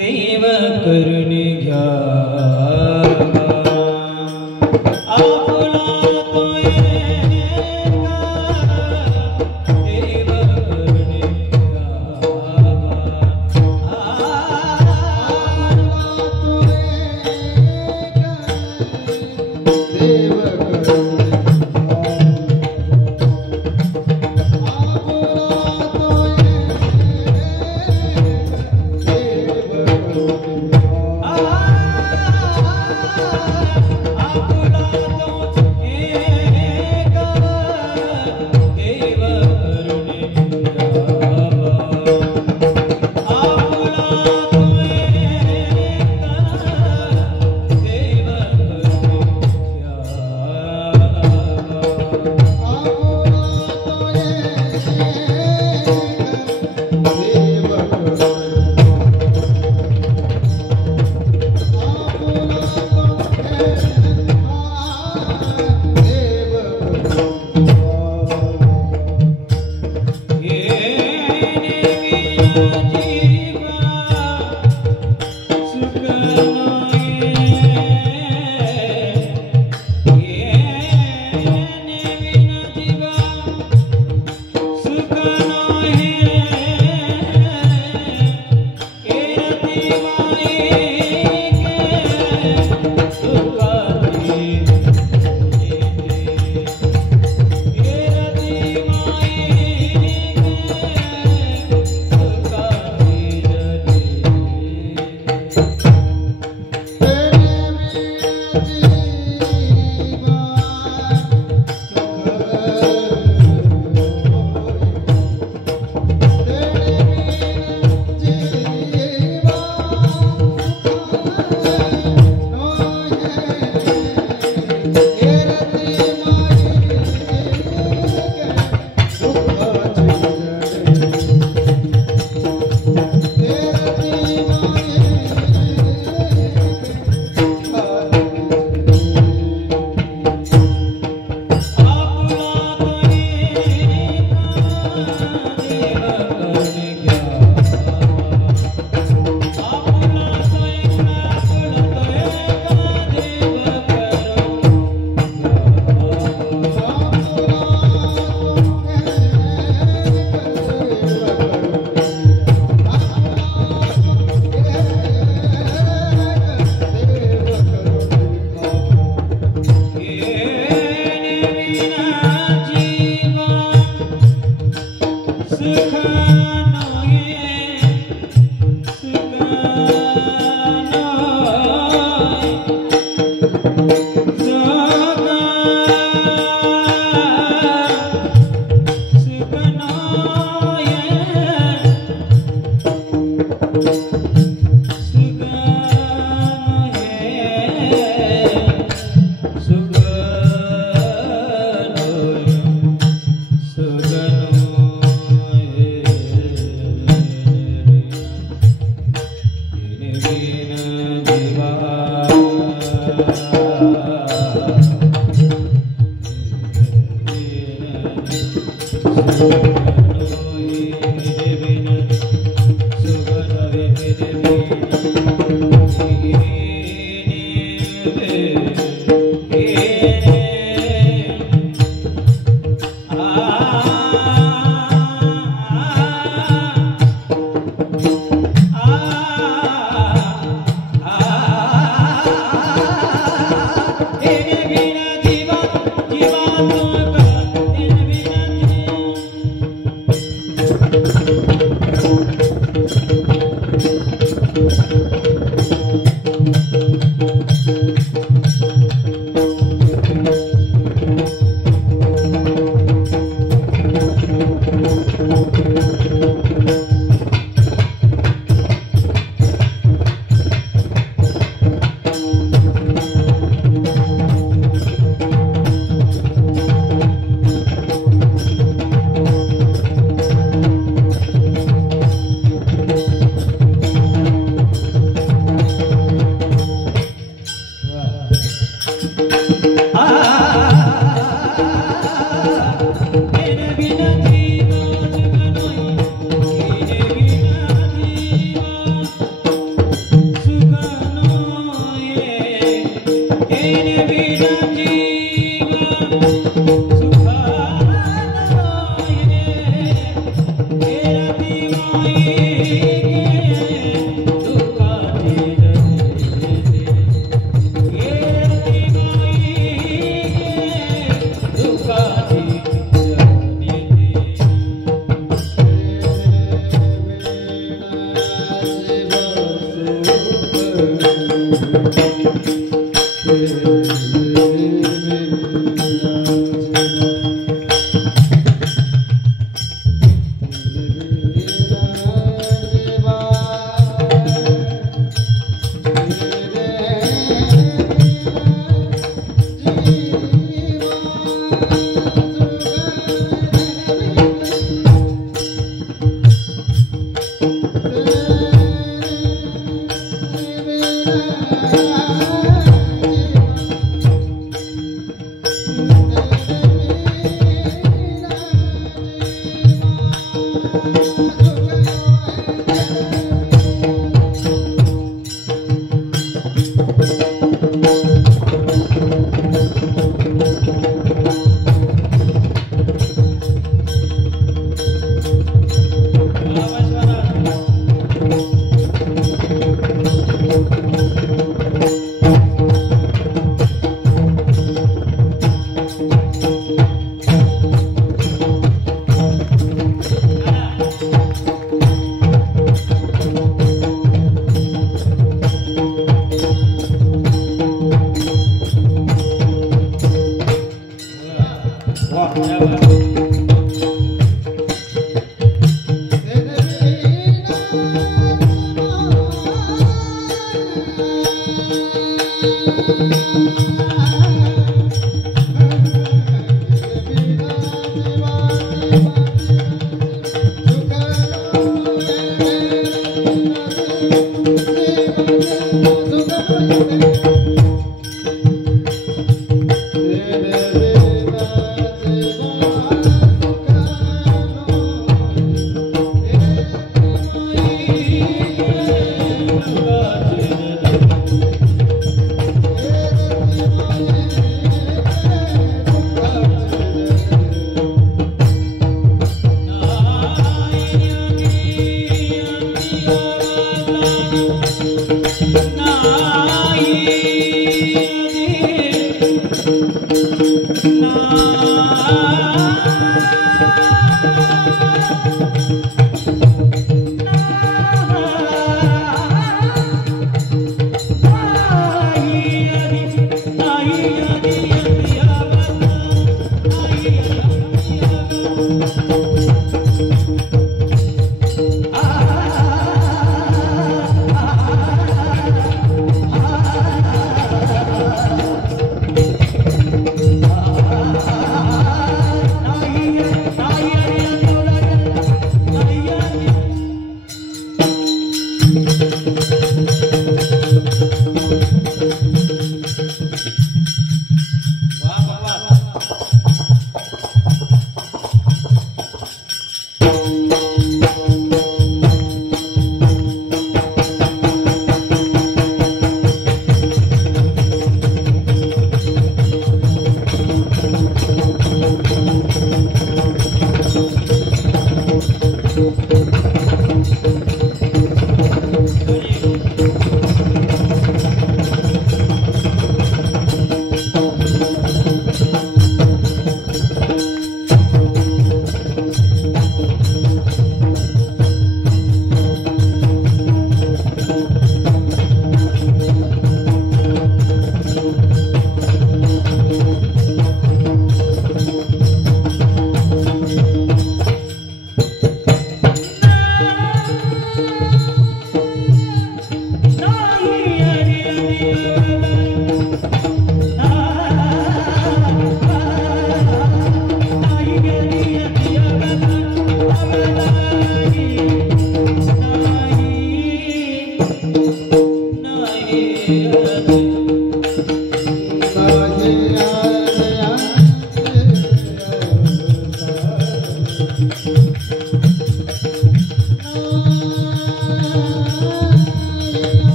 देव करुणी घ्या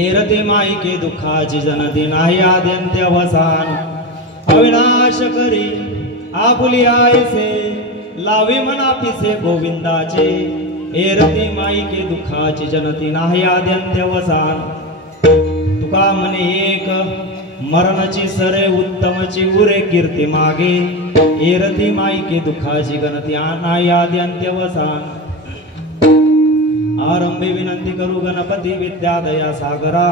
एरते माई के दुःखाची जनती नाही आद्यंत्य अवसान अविनाश करी आपुली आईसे लावे मना पिसे गोविंदाचे एरते माई के दुःखाची जनती नाही आद्यंत्य अवसान तुका मने एक मरणाची सरे उत्तमची उरे कीर्ती मागे एरती माई के दुःखाची गणती नाही आद्यंत्य अवसान आरंभे विनंती करू गणपती विद्यादया सागरा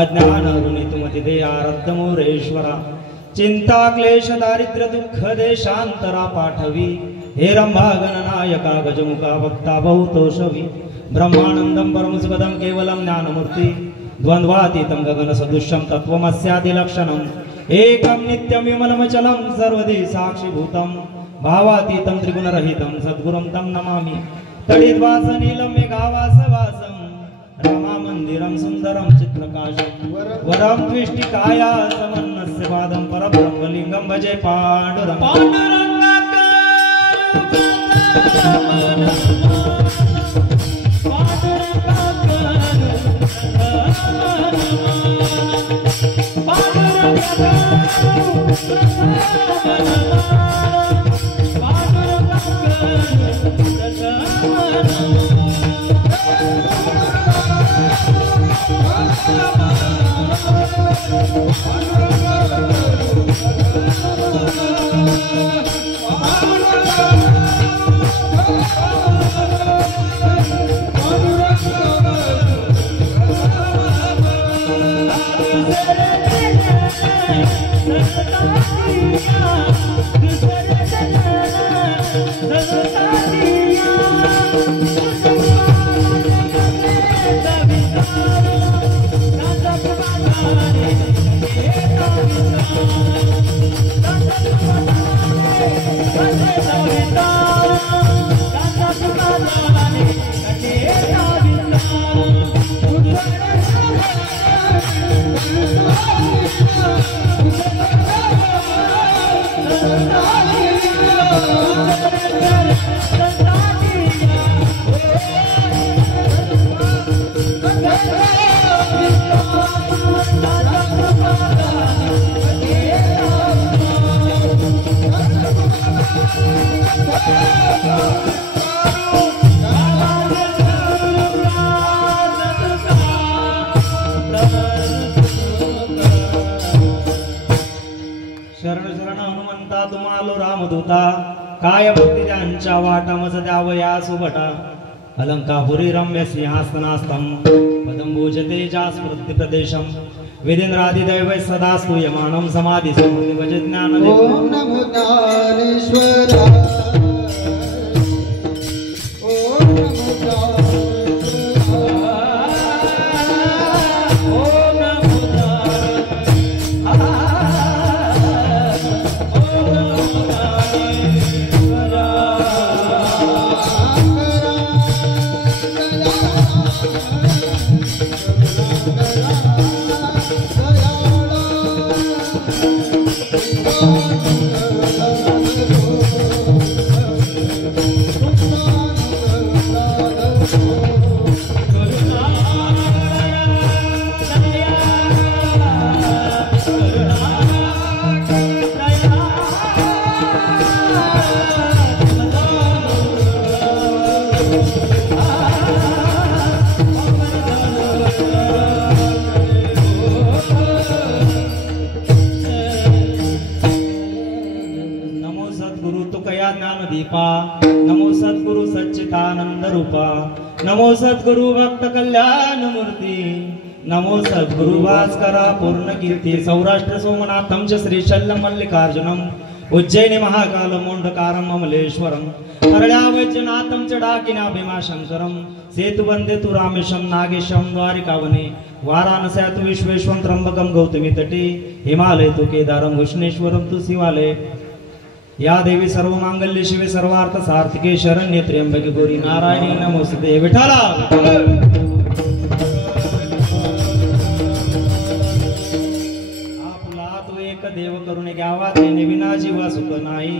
अज्ञान ऋणी तुमति दयारब्ध मोरेश्वरा चिंता क्लेश दारिद्र्य दुःख देशांतरा पाठवी हे रंभा गणनायका गजमुखा वक्ता बहुतोषवी ब्रह्मानंदम परमसुखदम केवलम ज्ञानमूर्ति द्वंद्वातीतं गगन सदृश्यं तत्वमस्यादि लक्षणम् एकं नित्यं विमलमचलं सर्वदि साक्षीभूतं भावातीतं त्रिगुणरहितं सद्गुरुं तं नमामि तडिद्वासनीलं मेघाव वरम चित्प्रकाशम वरम त्विष्टिकाया समन्नस्य पादम परब्रह्मलिंगम भजे पांडुरंग काय भक्ती त्यांच्या वाटामच द्यावया सुभटा अलंकापुरी रम्य सिंहासनास्तम पदंभूजते जास्मृती प्रदेशम वेदेंद्रादिदैव सदा स्तूयमानं समाधि समूर्ति भज ज्ञान ओम नमो नारायणेश्वरा ओम नमो नमो सद्गुरु सच्चिदानंद रूपा नमो सद्गुरु भक्त कल्याण मूर्ती नमो सद्गुरु भास्करा पूर्ण कीर्ती सौराष्ट्र सोमनाथम च श्रीशैल्यम मल्लिकार्जुनम उज्जैनी महाकाल मोंडकारम अमलेश्वरम हरण्या वैद्यनाथम च डाकिना भीमाशंकरम सेतुबंदे तु रामेशम नागेशम द्वारिकावने वाराणस्या तु विश्वेश्वरं त्र्यंबकम गौतमी तटे हिमालय तु केदारम घृष्णेश्वरम तु शिवालय या देवी सर्व मांगल्य शिवे सर्वार्थ सार्थिके शरण्य त्र्यंबके गौरी नारायणी नमोस्तुते विठ्ठला आपला तो एक देव करून घ्यावा तेने विना जीवा सुख नाही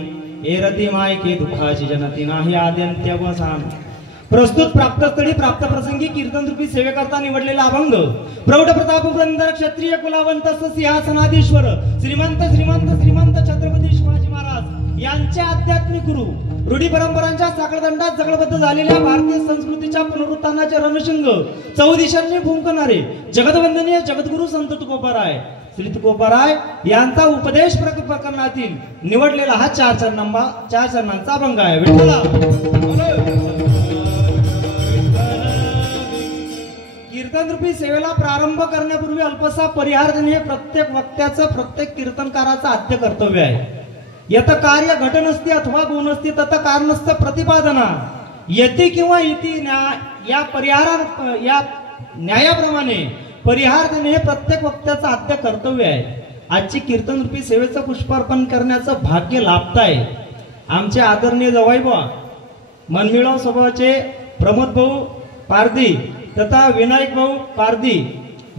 एरती माय के दुःखाची जनती नाही आद्यंत्य अवसान प्रस्तुत प्राप्त स्थळी प्राप्त प्रसंगी कीर्तन रूपी सेवेकरता निवडलेला अभंग प्रौढ प्रताप पुरंदर क्षत्रिय कुलावंत सिंहासनाधीश्वर श्रीमंत श्रीमंत श्रीमंत छत्रपती शिवाजी महाराज यांचे आध्यात्मिक गुरु रूढी परंपरांच्या साखळदंडात जगलबद्ध झालेल्या भारतीय संस्कृतीच्या पुनरुत्थानाचे रणशिंग चौदिशांनी फुंकणारे जगदवंदनीय जगद्गुरु संत तुकोबाराय श्री तुकोबाराय यांचा उपदेश प्रकरणातील निवडलेला हा चार चरणांचा अभंग आहे. विठ्ठला कीर्तन रूपी सेवेला प्रारंभ करण्यापूर्वी अल्पसा परिहार देणे हे प्रत्येक वक्त्याचं प्रत्येक कीर्तनकाराचं आद्य कर्तव्य आहे. यत कार्य घटनस्ती अथवा गुणस्ती तत कारणस्थ प्रतिपादना यती किंवा इति या न्यायाप्रमाणे परिहार देणे हे प्रत्येक वक्त्याचं आद्य कर्तव्य आहे. आजची कीर्तन रूपी सेवेचं पुष्पार्पण करण्याचं भाग्य लाभताय. आमचे आदरणीय जवाईबा मनमिळाव स्वभावाचे प्रमोद भाऊ पारधी तथा विनायक भाऊ पारधी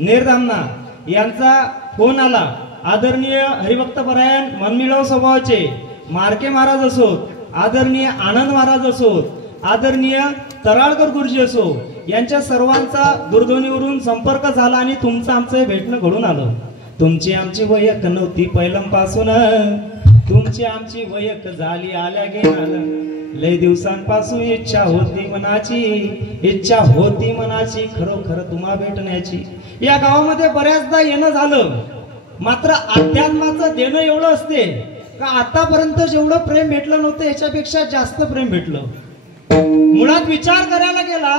नेरधामना यांचा फोन आला. आदरणीय हरिभक्तपरायण मनमिळाऊ स्वभावाचे मार्के महाराज असोत, आदरणीय आनंद महाराज असोत, आदरणीय तराळकर गुरुजी असो, यांच्या सर्वांचा दूरध्वनीवरून संपर्क झाला आणि तुमचं आमचं भेटणं घडून आलं. तुमची आमची वयक नव्हती पहिल्यापासून, तुमची आमची वयक झाली आल्या गेल्या. लय दिवसांपासून इच्छा होती मनाची खरोखर तुम्हा भेटण्याची. या गावामध्ये बऱ्याचदा येणं झालं, मात्र अध्यात्माचं देणं एवढं असते का आतापर्यंत जेवढं प्रेम भेटलं नव्हतं याच्यापेक्षा जास्त प्रेम भेटलं. मुळात विचार करायला गेला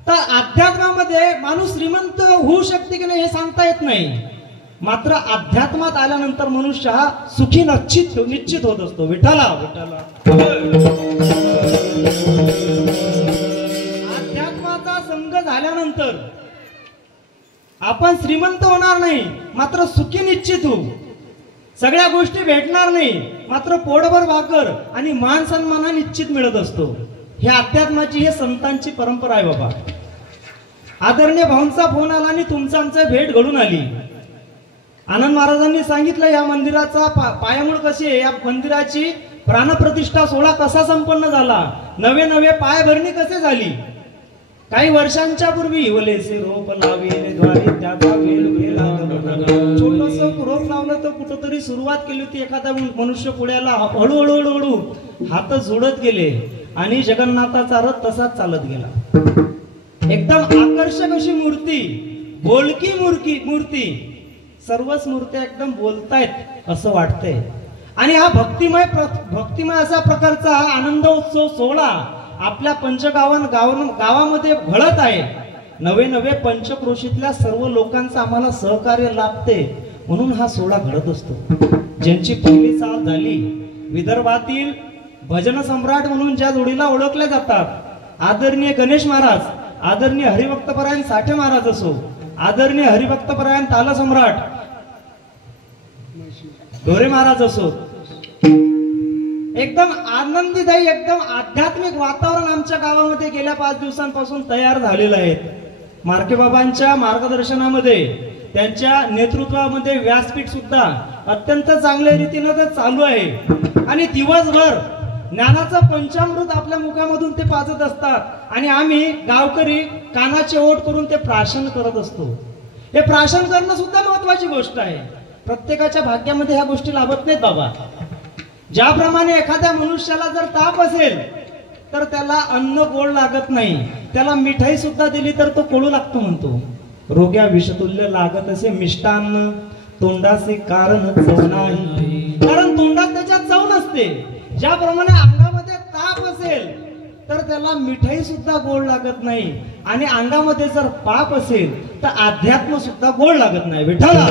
तर अध्यात्मामध्ये माणूस श्रीमंत होऊ शकते की नाही हे सांगता येत नाही, मात्र अध्यात्मात आल्यानंतर मनुष्य हा सुखी निश्चित होत असतो. विठ्ठला अध्यात्माचा संग झाल्यानंतर आपण श्रीमंत होणार नाही, मात्र सुखी निश्चित होऊ. सगळ्या गोष्टी भेटणार नाही, मात्र पोटभर भाकर आणि मान सन्मान निश्चित मिळत असतो. हे अध्यात्माची हे संतांची परंपरा आहे बाबा. आदरणीय भाऊंचा फोन आला आणि तुमचं आमचं भेट घडून आली. आनंद महाराजांनी सांगितलं या मंदिराचा पायामूळ कशी आहे, या मंदिराची प्राणप्रतिष्ठा सोहळा कसा संपन्न झाला, नवे पायभरणी कसे झाली. काही वर्षांच्या पूर्वी ओलेसे रोप लावेले द्वारे त्याचा वेल गेला. छोटस रोप लावलं तर कुठंतरी सुरुवात केली होती. एखादा मनुष्य पुढ्याला हळूहळू हात जोडत गेले आणि जगन्नाथाचा रथ तसाच चालत गेला. एकदम आकर्षक अशी मूर्ती, बोलकी मूर्ती, सर्वच मूर्त्या एकदम बोलतायत असं वाटतंय. आणि हा भक्तिमय असा प्रकारचा हा आनंद उत्सव सोहळा आपल्या गावामध्ये घडत आहे. नवे पंचक्रोशीतल्या सर्व लोकांचं आम्हाला सहकार्य लाभते म्हणून हा सोहळा घडत असतो. ज्यांची पहिली चाल झाली, विदर्भातील भजन सम्राट म्हणून ज्या जोडीला ओळखले जातात आदरणीय गणेश महाराज, आदरणीय हरिभक्तपरायण साठे महाराज असो, आदरणीय हरिभक्तपरायण तालसम्राट ढोरे महाराज असो, एकदम आनंदीदायी एकदम आध्यात्मिक वातावरण आमच्या गावामध्ये गेल्या 5 दिवसांपासून तयार झालेलं आहे. मार्के बाबांच्या मार्गदर्शनामध्ये, त्यांच्या नेतृत्वामध्ये व्यासपीठ सुद्धा अत्यंत चांगल्या रीतीने ते चालू आहे. आणि दिवसभर ज्ञानाचं पंचामृत आपल्या मुखामधून ते पाजत असतात आणि आम्ही गावकरी कानाचे ओठ करून ते प्राशन करत असतो. हे प्राशन करणं सुद्धा महत्वाची गोष्ट आहे. प्रत्येकाच्या भाग्यामध्ये ह्या गोष्टी लाभत नाहीत बाबा. ज्याप्रमाणे एखाद्या मनुष्याला जर ताप असेल तर त्याला अन्न गोड लागत नाही, त्याला मिठाई सुद्धा दिली तर तो कडू लागतो म्हणतो. रोग्या विषतुल्य लागत असे मिष्टान्न तोंडाचे कारण चव नाही, कारण तोंडात त्याच्यात चव नसते. ज्याप्रमाणे अंगामध्ये ताप असेल तर त्याला मिठाई सुद्धा गोड लागत नाही, आणि अंगामध्ये जर पाप असेल तर अध्यात्म सुद्धा गोड लागत नाही. विठ्ठला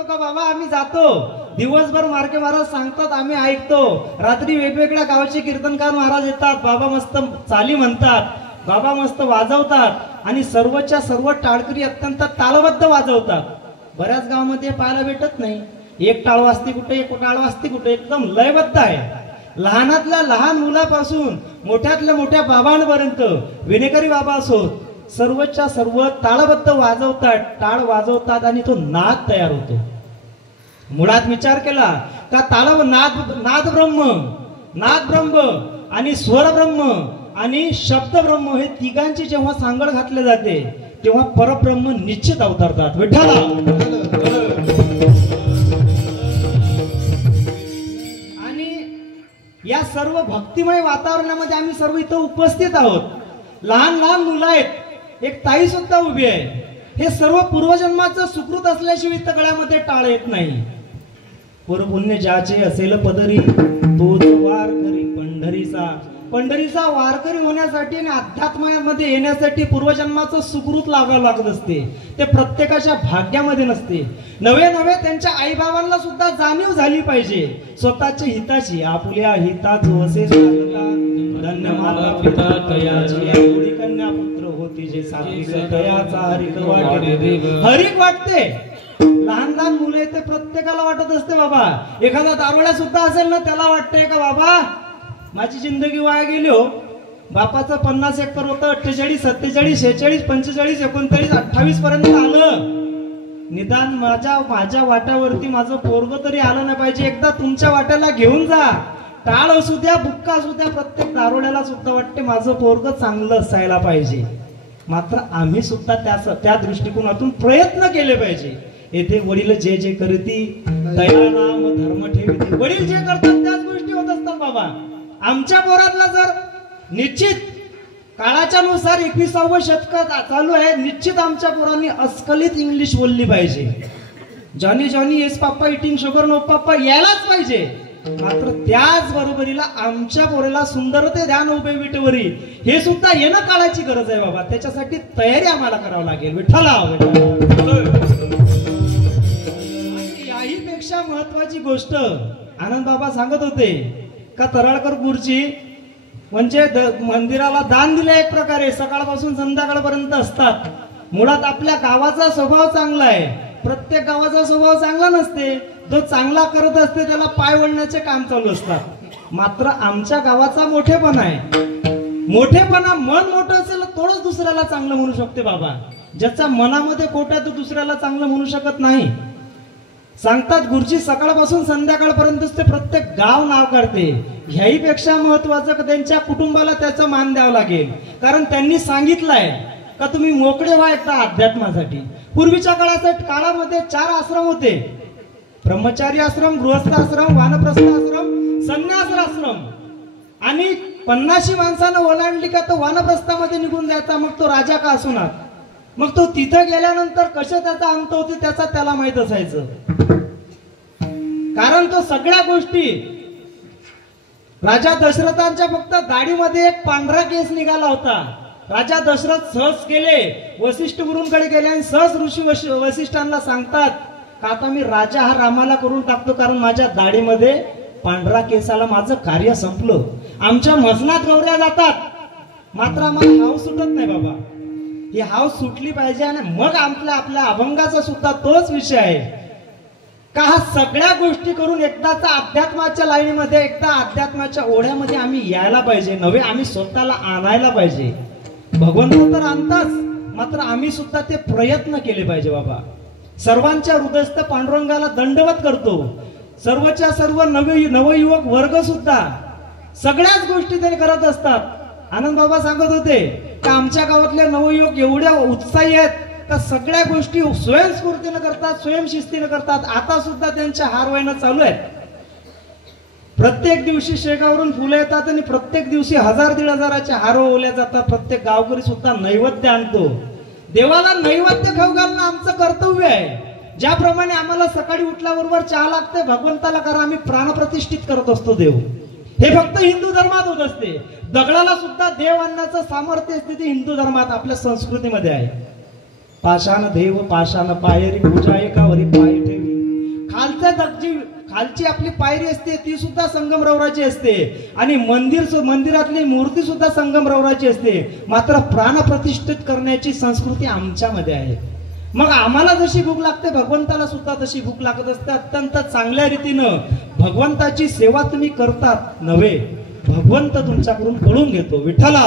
का बाबा आम्ही जातो दिवसभर मार्के महाराज सांगतात, आम्ही ऐकतो. रात्री वेगवेगळ्या गावाचे कीर्तनकार महाराज येतात, बाबा मस्त चाली म्हणतात, बाबा मस्त वाजवतात आणि सर्वच्या सर्व टाळकरी अत्यंत तालबद्ध वाजवतात. बऱ्याच गावामध्ये पाहायला भेटत नाही. एक टाळ वाजते कुठे, एक टाळ वाजते कुठे, एकदम लयबद्ध आहे. लहानातल्या लहान मुलापासून मोठ्यातल्या मोठ्या बाबांपर्यंत, विनेकरी बाबा असोत, सर्वच्या सर्व ताळबद्ध वाजवतात, टाळ वाजवतात आणि तो नाद तयार होतो. मुळात विचार केला का नाद ब्रह्म आणि स्वर ब्रह्म आणि शब्द ब्रह्म हे तिघांची जेव्हा सांगड घातले जाते तेव्हा परब्रह्म निश्चित अवतरतात. विठ्ठला आणि या सर्व भक्तिमय वातावरणामध्ये आम्ही सर्व इथं उपस्थित आहोत. लहान लहान मुलं आहेत, एक ताई सुद्धा उभी आहे. हे सर्व पूर्वजन्माचं सुकृत असल्याशिवाय इथं गळ्यामध्ये टाळ येत नाही. पुण्य ज्याचे असेल पदरी तोच वारकरी पंढरीचा वारकरी होण्यासाठी आणि अध्यात्मामध्ये येण्यासाठी पूर्वजन्माचं सुकृत लागावं लागत असते. ते प्रत्येकाच्या भाग्यामध्ये नसते. नवे त्यांच्या आई बाबांना सुद्धा जाणीव झाली पाहिजे स्वतःच्या हिताची. आपुल्या हितात असे धन्य माता पिता तयाची, एवढी कन्या पुत्र होती जे सात्विक तयाचा हरिक वाटते. लहान लहान मुले ते प्रत्येकाला वाटत असते बाबा. एखादा दारुड्या सुद्धा असेल ना, त्याला वाटतंय का बाबा माझी जिंदगी वाया गेली हो, बापाचं 50 एकर होतं, 48, 47, 46, 45, 39, 28 पर्यंत आलं. निदान माझ्या वाट्यावरती माझं पोरग तरी आलं नाही पाहिजे. एकदा तुमच्या वाट्याला घेऊन जा. टाळ असू द्या, बुक्का असू द्या, प्रत्येक दारोड्याला सुद्धा वाटते माझं पोरग चांगलं असायला पाहिजे. मात्र आम्ही सुद्धा त्या दृष्टिकोनातून प्रयत्न केले पाहिजे. येथे वडील जे जे करती दया नाम धर्म ठेवते. वडील जे करतात त्याच गोष्टी होत असतात बाबा. आमच्या पोरातला जर निश्चित काळाच्या नुसार 21व्या शतकात चालू आहे, निश्चित आमच्या पोरांनी अस्खलित इंग्लिश बोलली पाहिजे. Johnny Johnny yes papa eating sugar no papa यायलाच पाहिजे. मात्र त्याच बरोबरीला आमच्या पोरेला सुंदरते ध्यान उभे विटवरी हे सुद्धा येणं काळाची गरज आहे बाबा. त्याच्यासाठी तयारी आम्हाला करावं लागेल. विठ्ठला याही पेक्षा महत्वाची गोष्ट आनंद बाबा सांगत होते का तराळकर गुरुजी म्हणजे मंदिराला दान दिले एक प्रकारे सकाळपासून संध्याकाळपर्यंत असतात. मुळात आपल्या गावाचा स्वभाव चांगला आहे. प्रत्येक गावाचा स्वभाव चांगला नसते. जो चांगला करत असते त्याला पाय वळण्याचे काम चालू असतात. मात्र आमच्या गावाचा मोठेपणा आहे. मोठेपणा मन मोठं असेल तोच दुसऱ्याला चांगलं म्हणू शकते बाबा. ज्याच्या मनामध्ये खोट आहे तो दुसऱ्याला चांगलं म्हणू शकत नाही. सांगतात गुरुजी सकाळपासून संध्याकाळपर्यंत ते प्रत्येक गाव नाव काढते. ह्याही पेक्षा महत्वाचं त्यांच्या कुटुंबाला त्याचा मान द्यावं लागेल. कारण त्यांनी सांगितलंय का तुम्ही मोकळे व्हा एकदा अध्यात्मासाठी. पूर्वीच्या काळामध्ये 4 आश्रम होते. ब्रह्मचारी आश्रम, गृहस्थ आश्रम, वानप्रस्थ आश्रम, संन्यास आश्रम. आणि 50 माणसानं ओलांडली का तो वानप्रस्थामध्ये निघून जायचा. मग तो राजा का असणार. मग तो तिथं गेल्यानंतर कशा त्याचा अंत होते त्याचा त्याला माहित असायचं. कारण तो सगळ्या गोष्टी राजा दशरथांच्या फक्त दाढीमध्ये एक पांढरा केस निघाला होता. राजा दशरथ सहज गेले, वसिष्ठ गुरूंकडे गेले आणि सहज ऋषी वसिष्ठांना सांगतात का आता मी राजा हा रामाला करून टाकतो. कारण माझ्या दाढीमध्ये पांढरा केसाला माझं कार्य संपलं. आमच्या मजनात गौऱ्या जातात मात्र आम्हाला हाव सुटत नाही बाबा. ही हाव सुटली पाहिजे. आणि मग आपल्या अभंगाचा सुद्धा तोच विषय आहे का हा सगळ्या गोष्टी करून एकदाचा अध्यात्माच्या लाईनीमध्ये एकदा अध्यात्माच्या ओढ्यामध्ये आम्ही यायला पाहिजे. नव्हे आम्ही स्वतःला आणायला पाहिजे. भगवंत तर आणताच, मात्र आम्ही सुद्धा ते प्रयत्न केले पाहिजे बाबा. सर्वांच्या हृदयस्थ पांडुरंगाला दंडवत करतो. सर्वच्या सर्व नवयुवक वर्ग सुद्धा सगळ्याच गोष्टी ते करत असतात. आनंद बाबा सांगत होते का आमच्या गावातले नवयुवक एवढ्या उत्साही आहेत का सगळ्या गोष्टी स्वयंस्फूर्तीनं करतात, स्वयंशिस्तीनं करतात. आता सुद्धा त्यांच्या हार वाहिनं चालू आहेत. प्रत्येक दिवशी शेगावरून फुलं येतात आणि प्रत्येक दिवशी 1000-1500च्या हार ओवल्या जातात. प्रत्येक गावकरी सुद्धा नैवेद्य आणतो. देवाला नैवेद्य खाऊ घालणं आमचं कर्तव्य आहे. ज्याप्रमाणे आम्हाला सकाळी उठल्याबरोबर चहा लागते भगवंताला, कारण आम्ही प्राणप्रतिष्ठित करत असतो देव. हे फक्त हिंदू धर्मात होत असते. दगडाला सुद्धा देव आणण्याचं सामर्थ्य असते ते हिंदू धर्मात आपल्या संस्कृतीमध्ये आहे. पाषाण देव पाषाण पायरी पूजा एकावरी पाय ठेवी. खालची आपली पायरी असते ती सुद्धा संगमरवराची असते. आणि मंदिरातली मूर्ती सुद्धा संगमरवराची असते. मात्र प्राण प्रतिष्ठित करण्याची संस्कृती आमच्यामध्ये आहे. मग आम्हाला जशी भूक लागते भगवंताला सुद्धा तशी भूक लागत असते. अत्यंत चांगल्या रीतीनं भगवंताची सेवा तुम्ही करतात नव्हे, भगवंत तुमच्याकडून कळून घेतो. विठ्ठला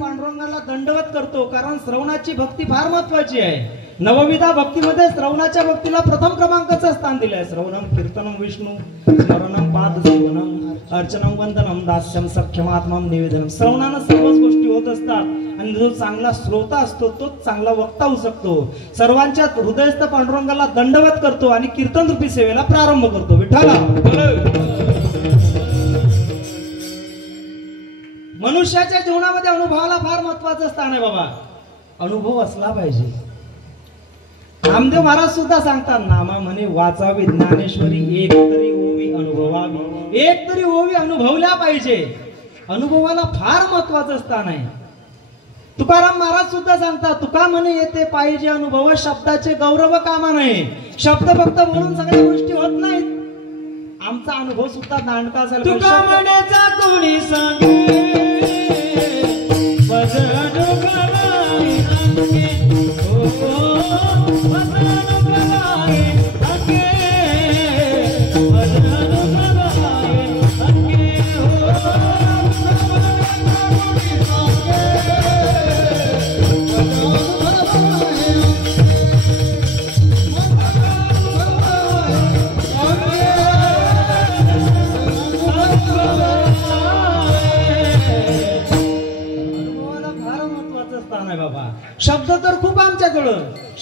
पांडुरंगाला दंडवत करतो. कारण श्रवणाची भक्ती फार महत्वाची आहे. नवविधा भक्तीमध्ये श्रवणाच्या भक्तीला प्रथम क्रमांकाचं स्थान दिलं आहे. श्रवणम कीर्तनम विष्णू स्मरणम पाद सेवनम अर्चनम वंदनम दास्यम सख्यमात्मम निवेदनम. श्रवणानं सर्वच गोष्टी होत असतात आणि जो चांगला श्रोता असतो तोच चांगला वक्ता होऊ शकतो. सर्वांच्या हृदयस्थ पांडुरंगाला दंडवत करतो आणि कीर्तन रूपी सेवेला प्रारंभ करतो. विठ्ठला मनुष्याच्या जीवनामध्ये अनुभवाला फार महत्वाचं स्थान आहे बाबा. अनुभव असला पाहिजे. नामदेव महाराज सुद्धा सांगतात नामा म्हणे वाचावी ज्ञानेश्वरी एक तरी ओवी अनुभवावी. एक तरी ओवी अनुभवल्या पाहिजे. अनुभवाला फार महत्वाचं स्थान आहे. तुकाराम महाराज सुद्धा सांगतात तुका म्हणे येते पाहिजे अनुभव शब्दाचे गौरव कामा नाही. शब्द फक्त बोलून सगळ्या गोष्टी होत नाहीत. आमचा अनुभव सुद्धा दांडका झाला. तुका म्हणेचा कोणी सांगे शब्द तर खूप आमच्याजवळ,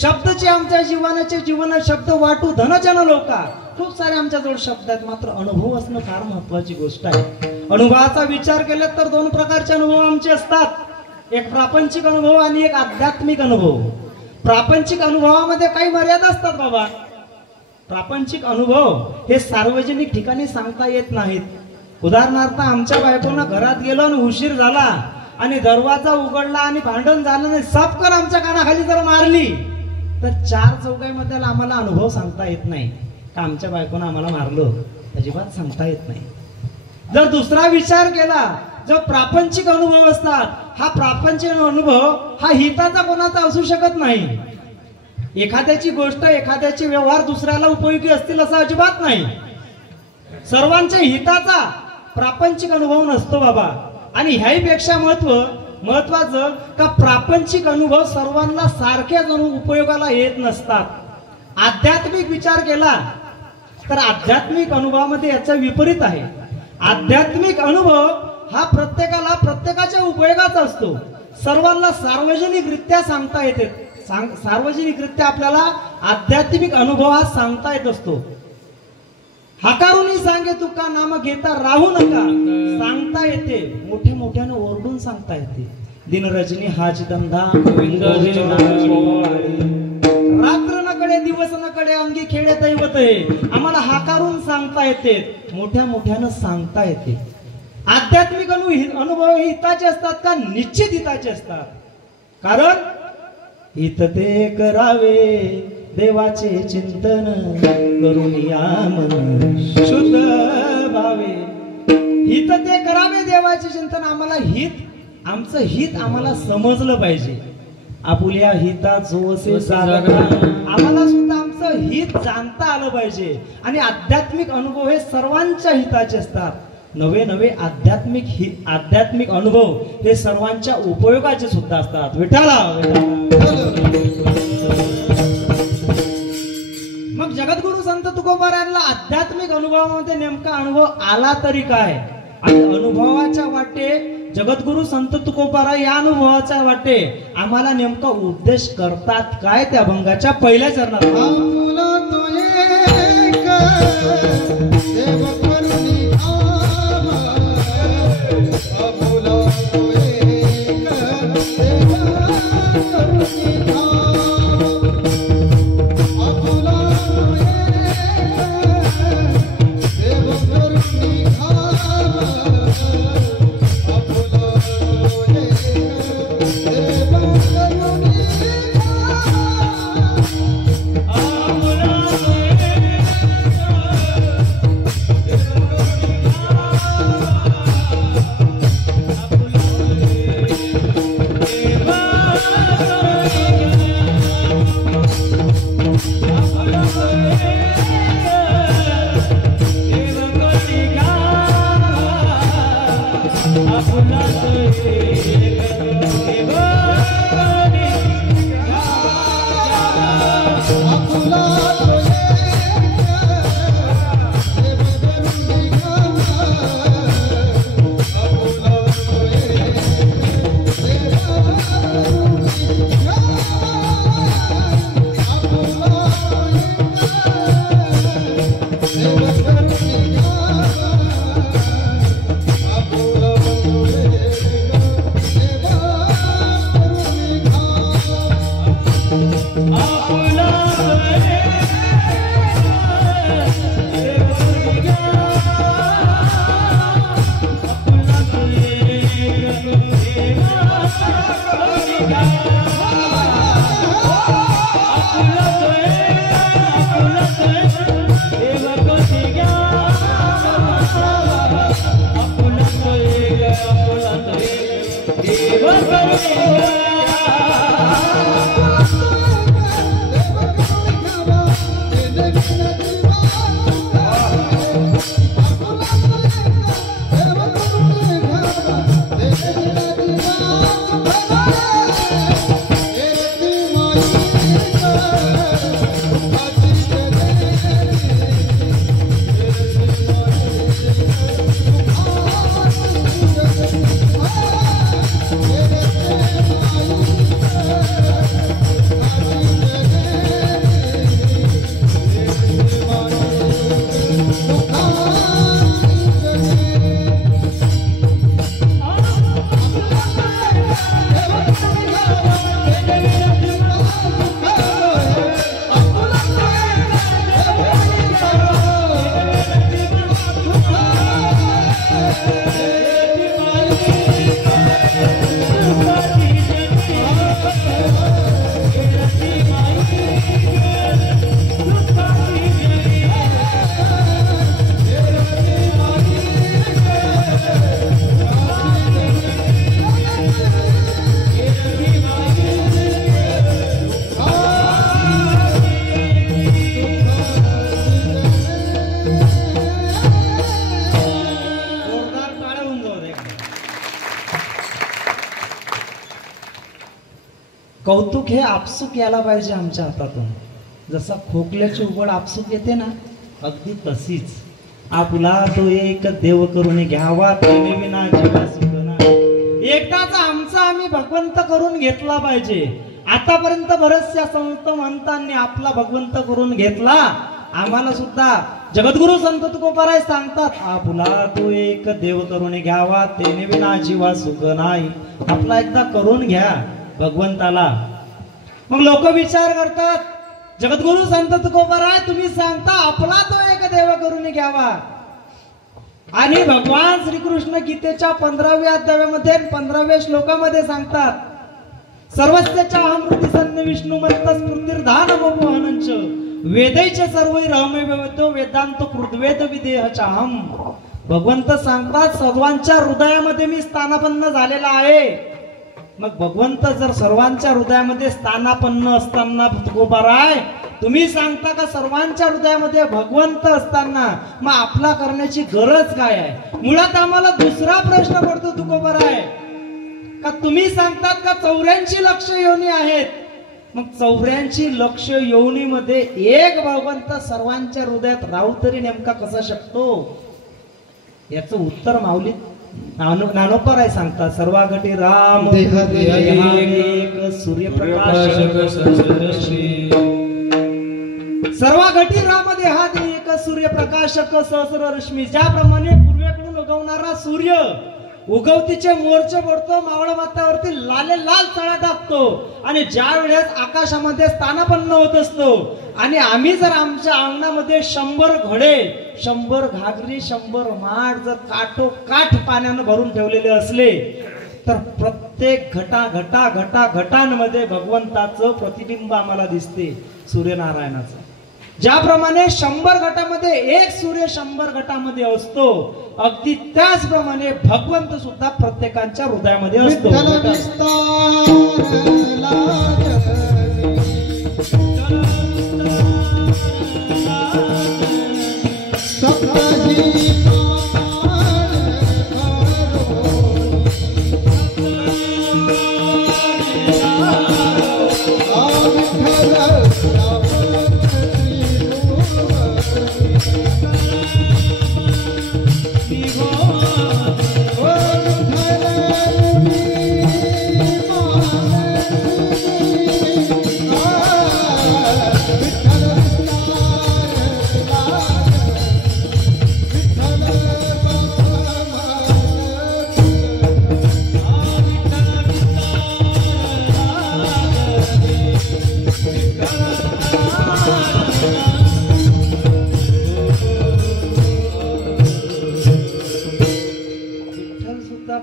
शब्दचे आमच्या जीवनात शब्द वाटू धनजन लोका, खूप सारे आमच्याजवळ शब्द आहेत, मात्र अनुभव असणं फार महत्वाची गोष्ट आहे. अनुभवाचा विचार केला तर दोन प्रकारचे अनुभव आमचे असतात, एक प्रापंचिक अनुभव आणि एक आध्यात्मिक अनुभव. प्रापंचिक अनुभवामध्ये काही मर्यादा असतात बाबा. प्रापंचिक अनुभव हे सार्वजनिक ठिकाणी सांगता येत नाहीत. उदाहरणार्थ आमच्या बायकोनं घरात गेलो आणि उशीर झाला आणि दरवाजा उघडला आणि भांडण झालं नाही, सपकन आमच्या कानाखाली जर मारली तर चार चौघाईमध्ये आम्हाला अनुभव सांगता येत नाही का आमच्या बायकोनं आम्हाला मारलं, अजिबात सांगता येत नाही. जर दुसरा विचार केला, जो प्रापंचिक अनुभव असतात, हा प्रापंचिक अनुभव हा हिताचा कोणाचा असू शकत नाही. एखाद्याची गोष्ट, एखाद्याचे व्यवहार दुसऱ्याला उपयोगी असतील असं अजिबात नाही. सर्वांच्या हिताचा प्रापंचिक अनुभव नसतो बाबा. आणि ह्याहीपेक्षा महत्वाचं का प्रापंचिक अनुभव सर्वांना सारख्याच उपयोगाला येत नसतात. आध्यात्मिक विचार केला तर आध्यात्मिक अनुभवामध्ये याचा विपरीत आहे. आध्यात्मिक अनुभव हा प्रत्येकाला प्रत्येकाच्या उपयोगाचा असतो. सर्वांना सार्वजनिकरित्या सांगता येते, सार्वजनिकरित्या आपल्याला आध्यात्मिक अनुभव हा सांगता येत असतो. हाकारूनही सांगे तुका नाम घेता राहू नका, सांगता येते, मोठ्या मोठ्याने ओरडून सांगता येते. दिन रजनी हाच धंदा रात्र न कळे दिवस न कळे अंगी खेळे दैवत आहे, आम्हाला हाकारून सांगता येते, मोठ्या मोठ्यानं सांगता येते. आध्यात्मिक अनुभव हे हिताचे असतात का? निश्चित हिताचे असतात. कारण हित ते करावे देवाचे चिंतन करून या मन शुद्ध भावे. हित ते करावे देवाचे चिंतन, आम्हाला हित, आमचं हित आम्हाला समजलं पाहिजे. आपुल्या हिता जोसे साधना, आम्हाला सुद्धा आमचं हित जाणता आलं पाहिजे. आणि आध्यात्मिक अनुभव हे सर्वांच्या हिताचे असतात. नवे नवे आध्यात्मिक अनुभव हे सर्वांच्या उपयोगाचे सुद्धा असतात. विठाला मग जगद्गुरु संत तुकोबारायांना आध्यात्मिक अनुभवामध्ये नेमका अनुभव आला तरी काय? आणि अनुभवाच्या वाटे जगद्गुरु संत तुकोबारा या अनुभवाच्या वाटे आम्हाला नेमका उपदेश करतात काय? त्या अभंगाच्या पहिल्या चरणात कौतुक हे आपसूक यायला पाहिजे आमच्या हातातून. जसा खोकल्याची उबळ आपसूक येते ना, अगदी तशीच आपला तो एक देव करून घ्यावा त्याने विना जीवा सुखना. एकदाचा आमचा आम्ही भगवंत करून घेतला पाहिजे. आतापर्यंत बऱ्याचशा संत महंतांनी आपला भगवंत करून घेतला. आम्हाला सुद्धा जगद्गुरु संत तुकोबाराय सांगतात, आपला तो एक देव करून घ्यावा त्याने विना जीवा सुख नाही. आपला एकदा करून घ्या भगवंताला. मग लोक विचार करतात, जगद्गुरु संत तुकोबाराय तुम्ही सांगता आपला तो एक देव करून घ्यावा, आणि भगवान श्रीकृष्ण गीतेच्या 15व्या अध्यायामध्ये 15व्या श्लोकामध्ये सांगतात, सर्वस्यच्या अहमृती सन्न विष्णुमत्त स्मृतिर्धानमोहनंच वेदैच सर्वैरहमेवेतो वेदांत कृद्वेद विदेहचाहम. भगवंत सांगतात सर्वांच्या हृदयामध्ये मी स्थानापन्न झालेला आहे. मग भगवंत जर सर्वांच्या हृदयामध्ये स्थानापन्न असताना तुकोबाराय तुम्ही सांगता का सर्वांच्या हृदयामध्ये भगवंत असताना मग आपला करण्याची गरज काय आहे? मुळात आम्हाला दुसरा प्रश्न पडतो तुकोबाराय, का तुम्ही सांगतात का 84 लक्ष योनी आहेत. मग 84 लक्ष योनीमध्ये एक भगवंत सर्वांच्या हृदयात राहू तरी नेमका कसा शकतो? याचं उत्तर माऊली ज्ञानोबराय सांगतात, सर्वाघटी राम देह एक सूर्यप्रकाश सर्वाघटी राम देहात एक सूर्यप्रकाशक सहस्र रश्मी. ज्याप्रमाणे पूर्वेकडून उगवणारा सूर्य उगवतीचे मोर्चे पडतो, मावळ माथ्यावरती लाले लाल तळा टाकतो, आणि ज्या वेळेस आकाशामध्ये स्थानापन्न होत असतो, आणि आम्ही जर आमच्या अंगणामध्ये 100 घडे 100 घागरी 100 माठ जर काठोकाठ पाण्यानं भरून ठेवलेले असले तर प्रत्येक घटांमध्ये भगवंताचं प्रतिबिंब आम्हाला दिसते, सूर्यनारायणाचं. ज्याप्रमाणे 100 घटामध्ये एक सूर्य 100 घटामध्ये असतो, अगदी त्याचप्रमाणे भगवंत सुद्धा प्रत्येकाच्या हृदयामध्ये असतो.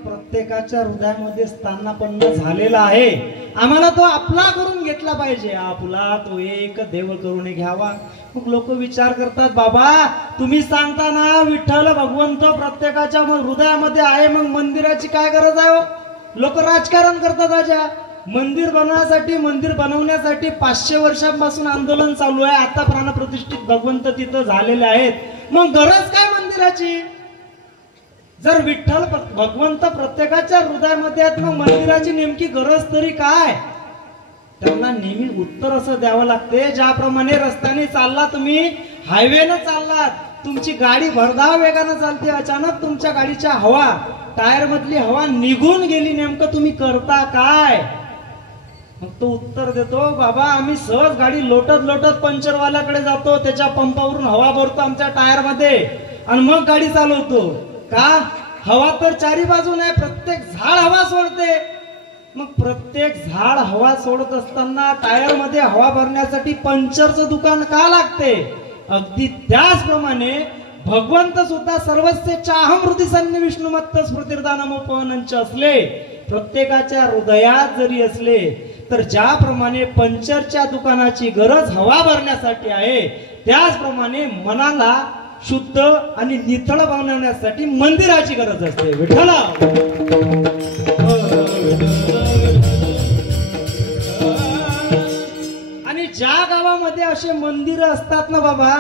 प्रत्येकाच्या हृदयामध्ये स्थानापन्न झालेला आहे. आम्हाला तो आपला करून घेतला पाहिजे. आपला तो एक देव करून घ्यावा. मग लोक विचार करतात, बाबा तुम्ही सांगता ना विठ्ठल भगवंत प्रत्येकाच्या हृदयामध्ये आहे, मग मंदिराची काय गरज आहे? लोक राजकारण करतात. राजा मंदिर बनवण्यासाठी 500 वर्षांपासून आंदोलन चालू आहे. आता प्राणप्रतिष्ठित भगवंत तिथं झालेले आहेत. मग गरज काय मंदिराची? जर विठ्ठल भगवंत प्रत्येकाच्या हृदयामध्ये आहेत, मग मंदिराची नेमकी गरज तरी काय? त्यांना नेहमी उत्तर असं द्यावं लागते, ज्याप्रमाणे रस्त्याने चालला, तुम्ही हायवेनं चाललात, तुमची गाडी भरधाव वेगानं चालते, अचानक तुमच्या गाडीच्या हवा टायर मधली हवा निघून गेली, नेमकं तुम्ही करता काय? मग तो उत्तर देतो, बाबा आम्ही सहज गाडी लोटत पंचरवाल्याकडे जातो, त्याच्या पंपावरून हवा भरतो आमच्या टायर मध्ये आणि मग गाडी चालवतो. का? हवा तर चारी बाजून आहे, प्रत्येक झाड हवा सोडते. मग प्रत्येक झाड हवा सोडत असताना टायर मध्ये हवा भरण्यासाठी पंचरचं दुकान का लागते? अगदी त्याचप्रमाणे भगवंत सुद्धा सर्वस्व चाहमृती सन्नी विष्णुमत्त स्मृतिर्दानमोपवनंच असले, प्रत्येकाच्या हृदयात जरी असले, तर ज्याप्रमाणे पंचरच्या दुकानाची गरज हवा भरण्यासाठी आहे, त्याचप्रमाणे मनाला शुद्ध आणि नितळ बनवण्यासाठी मंदिराची गरज असते. विठ्ठल आणि ज्या गावामध्ये असे मंदिर असतात ना बाबा,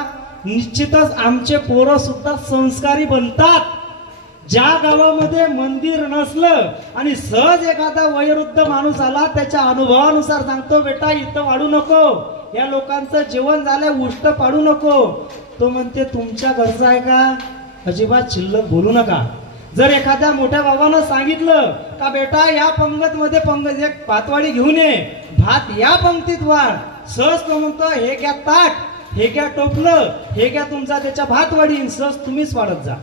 निश्चितच आमचे पोरं सुद्धा संस्कारी बनतात. ज्या गावामध्ये मंदिर नसलं आणि सहज एखादा वयोवृद्ध माणूस आला, त्याच्या अनुभवानुसार सांगतो, बेटा इथं वाढू नको, या लोकांचं जेवण झालंय, उष्ट पाडू नको. तो म्हणते तुमच्या घरचं आहे का, अजिबात शिल्लक बोलू नका. जर एखाद्या मोठ्या बाबानं सांगितलं का बेटा या पंगत मध्ये पंगत एक भातवाडी घेऊन ये, भात या पंक्तीत वाढ, सहज तो म्हणतो हे घ्या ताट, हे घ्या टोपलं, हे घ्या तुमचा त्याच्या भातवाडी, सहज तुम्हीच वाढत जा.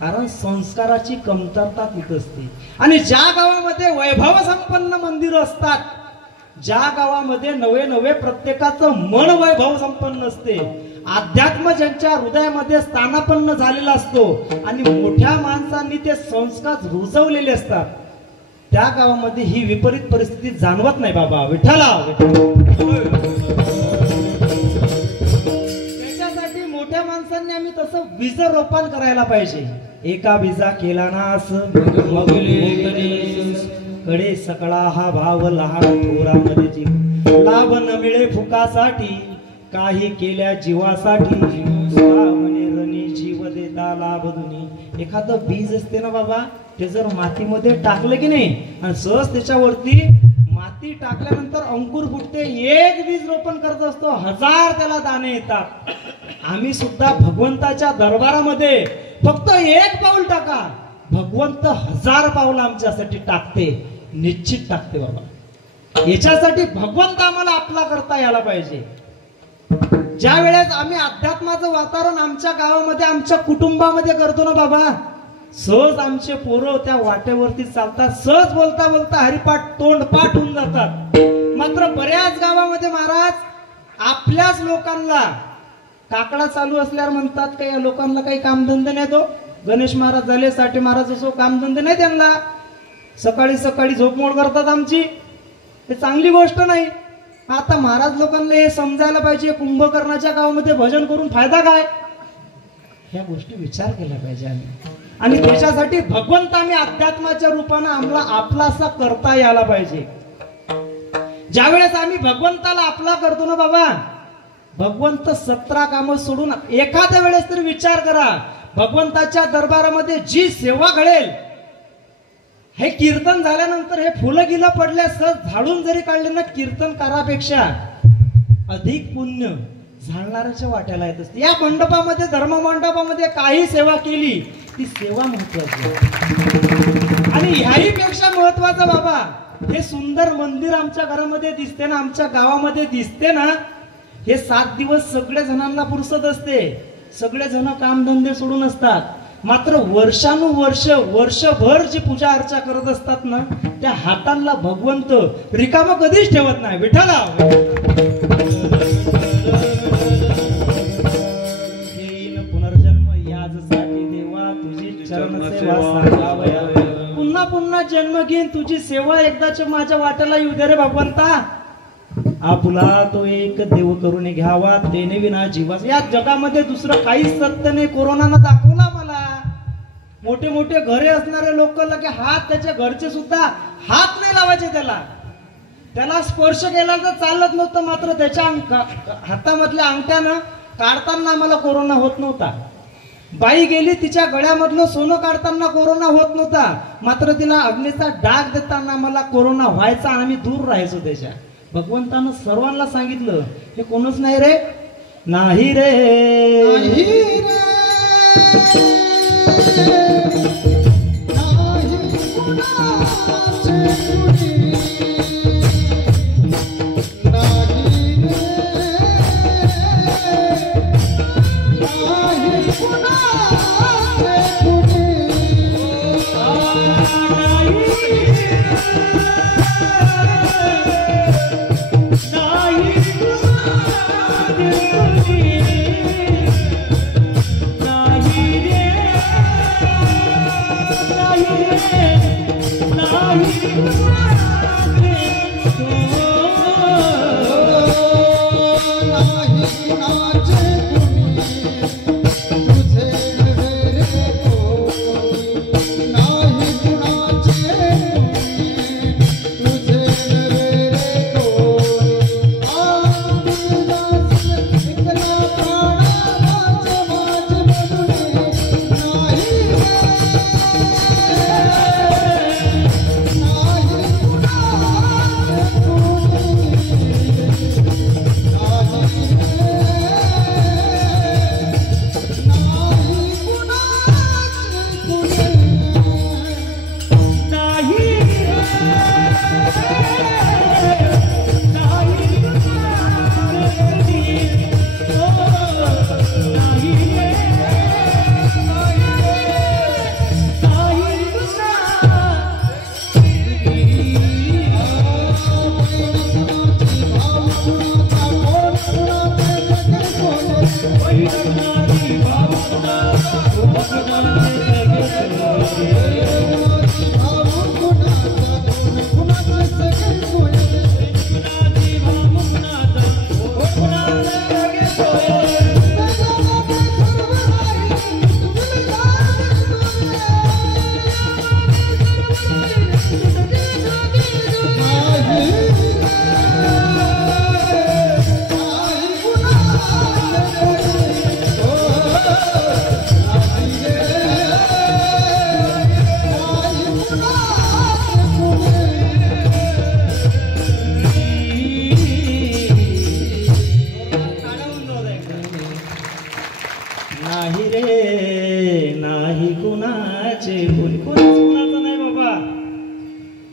कारण संस्काराची कमतरता तिथं असते. आणि ज्या गावामध्ये वैभव संपन्न मंदिर असतात, ज्या गावामध्ये नवे नवे प्रत्येकाचं मन वैभव संपन्न असते, अध्यात्म ज्यांच्या हृदयामध्ये स्थानापन्न झालेला असतो आणि मोठ्या माणसांनी ते संस्कार रुजवलेले असतात, त्या गावामध्ये ही विपरीत परिस्थिती जाणवत नाही. बाबा विठ्ठला, त्याच्यासाठी मोठ्या माणसांनी आम्ही तसं बीज रोपण करायला पाहिजे. एका बीजा केला नास कडे सकळा हा भाव लहान थोरामध्ये जीव, लाभ न मिळे फुकासाठी, काही केल्या जीवासाठी, म्हणे रणी जीव देता लाभ दुनी. एखादं बीज असते ना बाबा, ते जर मातीमध्ये टाकलं की नाही आणि सहज त्याच्यावरती माती टाकल्यानंतर अंकुर फुटते, एक बीज रोपण करत असतो, 1000 त्याला दाणे येतात. आम्ही सुद्धा भगवंताच्या दरबारामध्ये फक्त एक पाऊल टाका, भगवंत 1000 पाऊल आमच्यासाठी टाकते, निश्चित टाकते बाबा. याच्यासाठी भगवंत आम्हाला आपला करता यायला पाहिजे. ज्या वेळेस आम्ही अध्यात्माचं वातावरण आमच्या गावामध्ये आमच्या कुटुंबामध्ये करतो ना बाबा, सहज आमचे पोरं त्या वाटेवरती चालतात, सहज बोलता बोलता हरिपाठ तोंडपाठ होऊन जातात. मात्र बऱ्याच गावामध्ये महाराज आपल्याच लोकांना काकडा चालू असल्यावर म्हणतात का या लोकांना काही कामधंदे नाही. तो गणेश महाराज झाले, साठे महाराज असो, कामधंदे नाही त्यांना, सकाळी सकाळी झोपमोड करतात आमची, हे चांगली गोष्ट नाही. आता महाराज लोकांना हे समजायला पाहिजे, कुंभकर्णाच्या गावामध्ये भजन करून फायदा काय, ह्या गोष्टी विचार केला पाहिजे आम्ही. आणि त्याच्यासाठी भगवंत आम्ही अध्यात्माच्या रूपाने आम्हाला आपलासा करता यायला पाहिजे. ज्या वेळेस आम्ही भगवंताला आपला करतो ना बाबा, भगवंत 17 कामं सोडून एखाद्या वेळेस तरी विचार करा, भगवंताच्या दरबारामध्ये जी सेवा घडेल, हे कीर्तन झाल्यानंतर हे फुलं गिलं पडले सहज झाडून जरी काढले ना, कीर्तनकारापेक्षा अधिक पुण्य झाडणाऱ्याच्या वाट्याला येत असते. या मंडपामध्ये, धर्म मंडपामध्ये काही सेवा केली, ती सेवा महत्वाची. आणि ह्याही पेक्षा महत्वाचं बाबा, हे सुंदर मंदिर आमच्या घरामध्ये दिसते ना, आमच्या गावामध्ये दिसते ना, हे 7 दिवस सगळ्या जणांना फुरसत असते, सगळे जण कामधंदे सोडून असतात. मात्र वर्षानुवर्ष वर्षभर जी पूजा अर्चा करत असतात ना, त्या हातांना भगवंत रिकामा कधीच ठेवत नाही. विठ्ठला, पुनर्जन्म याजसाठी देवा तुझी चरण सेवा सांगावया, पुन्हा पुन्हा जन्म घेईन तुझी सेवा एकदाच माझ्या वाट्याला येऊ दे रे भगवंता. आपुला तो एक देव करून घ्यावा, तेने विना जीवास. या जगामध्ये दुसरं काहीच सत्य नाही. कोरोनानं दाखवला मला, मोठे मोठे घरे असणारे लोक लगे हात, त्याच्या घरचे सुद्धा हात नाही लावायचे त्याला स्पर्श केला तर चालत नव्हतं. मात्र त्याच्या हातामधल्या अंगठ्यानं काढताना आम्हाला कोरोना होत नव्हता. बाई गेली, तिच्या गळ्यामधलं सोनं काढताना कोरोना होत नव्हता. मात्र तिला अग्नीचा डाग देताना आम्हाला कोरोना व्हायचा आणि आम्ही दूर राहायचो त्याच्या. भगवंतानं सर्वांना सांगितलं, हे कोणच नाही रे, नाही रे, नाही रे,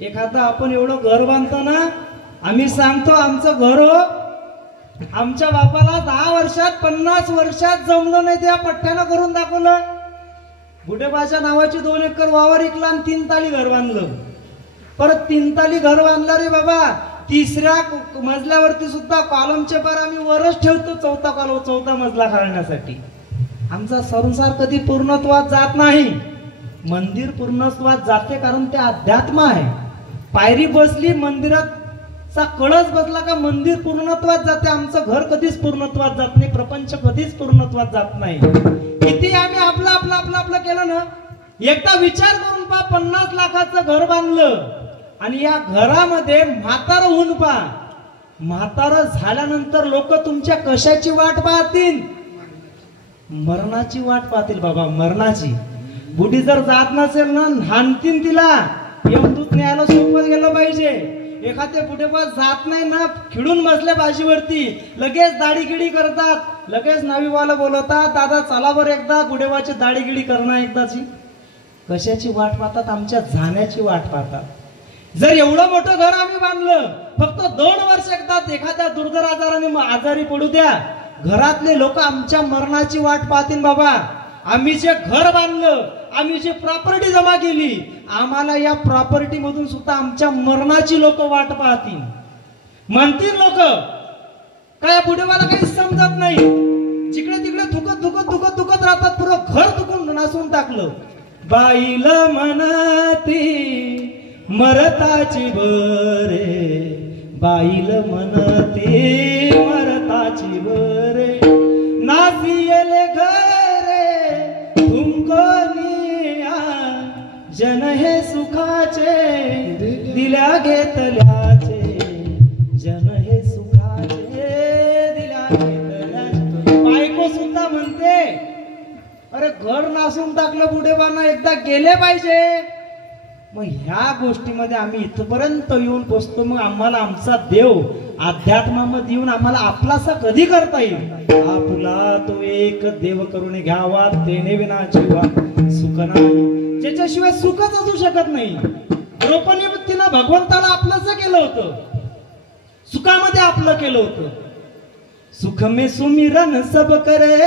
एखादा आपण एवढं घर बांधतो ना, आम्ही सांगतो आमचं घर आमच्या बापाला 10 वर्षात 50 वर्षात जमलं नाही, त्या पठ्ठ्यानं करून दाखवलं. बुढेबाच्या नावाची 2 एकर वावर विकला आणि 3 ताली घर बांधलं. परत 3 ताली घर बांधलं रे बाबा. 3ऱ्या मजल्यावरती सुद्धा कॉलमचे पर आम्ही वरच ठेवतो, चौथा मजला काढण्यासाठी. आमचा संसार कधी पूर्णत्वात जात नाही. मंदिर पूर्णत्वात जाते कारण ते अध्यात्म आहे. पायरी बसली मंदिराचा कळस बसला का मंदिर पूर्णत्वात जाते. आमचं घर कधीच पूर्णत्वात जात नाही, प्रपंच कधीच पूर्णत्वात जात नाही. किती आम्ही आपलं केलं ना. एकदा विचार करून पहा, 50 लाखाचं घर बांधलं आणि या घरामध्ये म्हातारं होऊन पहा. म्हातारं झाल्यानंतर लोक तुमच्या कशाची वाट पाहतील? मरणाची वाट पाहतील बाबा, मरणाची. बुढी जर जात नसेल ना, हाणतील तिला. यमदूत न्यायला सोपं गेलं पाहिजे. एखाद्या बुढेबाज जात नाही ना, खिळून बसल्या बाजीवरती लगेच दाढीगिडी करतात, लगेच नवीवाला बोलवतात, दादा चला बरं एकदा. बुढेबाची दाढीगिडी करणं एकदाची. कशाची वाट पाहतात? आमच्या जाण्याची वाट पाहतात. जर एवढं मोठं घर आम्ही बांधलं, फक्त 2 वर्ष एकदा एखाद्या दुर्धर आजाराने आजारी पडू द्या, घरातले लोक आमच्या मरणाची वाट पाहतील बाबा. आम्ही जे घर बांधलं, आम्ही जी प्रॉपर्टी जमा केली, आम्हाला या प्रॉपर्टी मधून सुद्धा आमच्या मरणाची लोक वाट पाहतील. म्हणतील लोक काय बुढेबाला काही समजत नाही, जिकडे तिकडे थुकत राहतात, पुरं घर थुकून नासून टाकलं. बाईल म्हणती मरताची बरे, बाईल म्हणती मरताची बरे, नासियले घरे तुमकोनिया, जन हे सुखाचे दिल्या घेतल्याचे, जन हे सुखाचे दिल्या घेतल्याचे. बायको सुद्धा म्हणते अरे घर नासून टाकलं बुढेबांना, एकदा गेले पाहिजे. मग ह्या गोष्टीमध्ये आम्ही इथपर्यंत येऊन पोचतो. मग आम्हाला आमचा देव अध्यात्मामध्ये येऊन आम्हाला आपलासा कधी करता येईल? आपुला तो एक देव करून घ्यावा, तेने विना जीवा सुख नाही. ज्याच्याशिवाय सुखच असू शकत नाही. द्रौपदीनं भगवंताला आपलंच केलं होतं, सुखामध्ये आपलं केलं होतं. सुख में सुमिरन सब करे,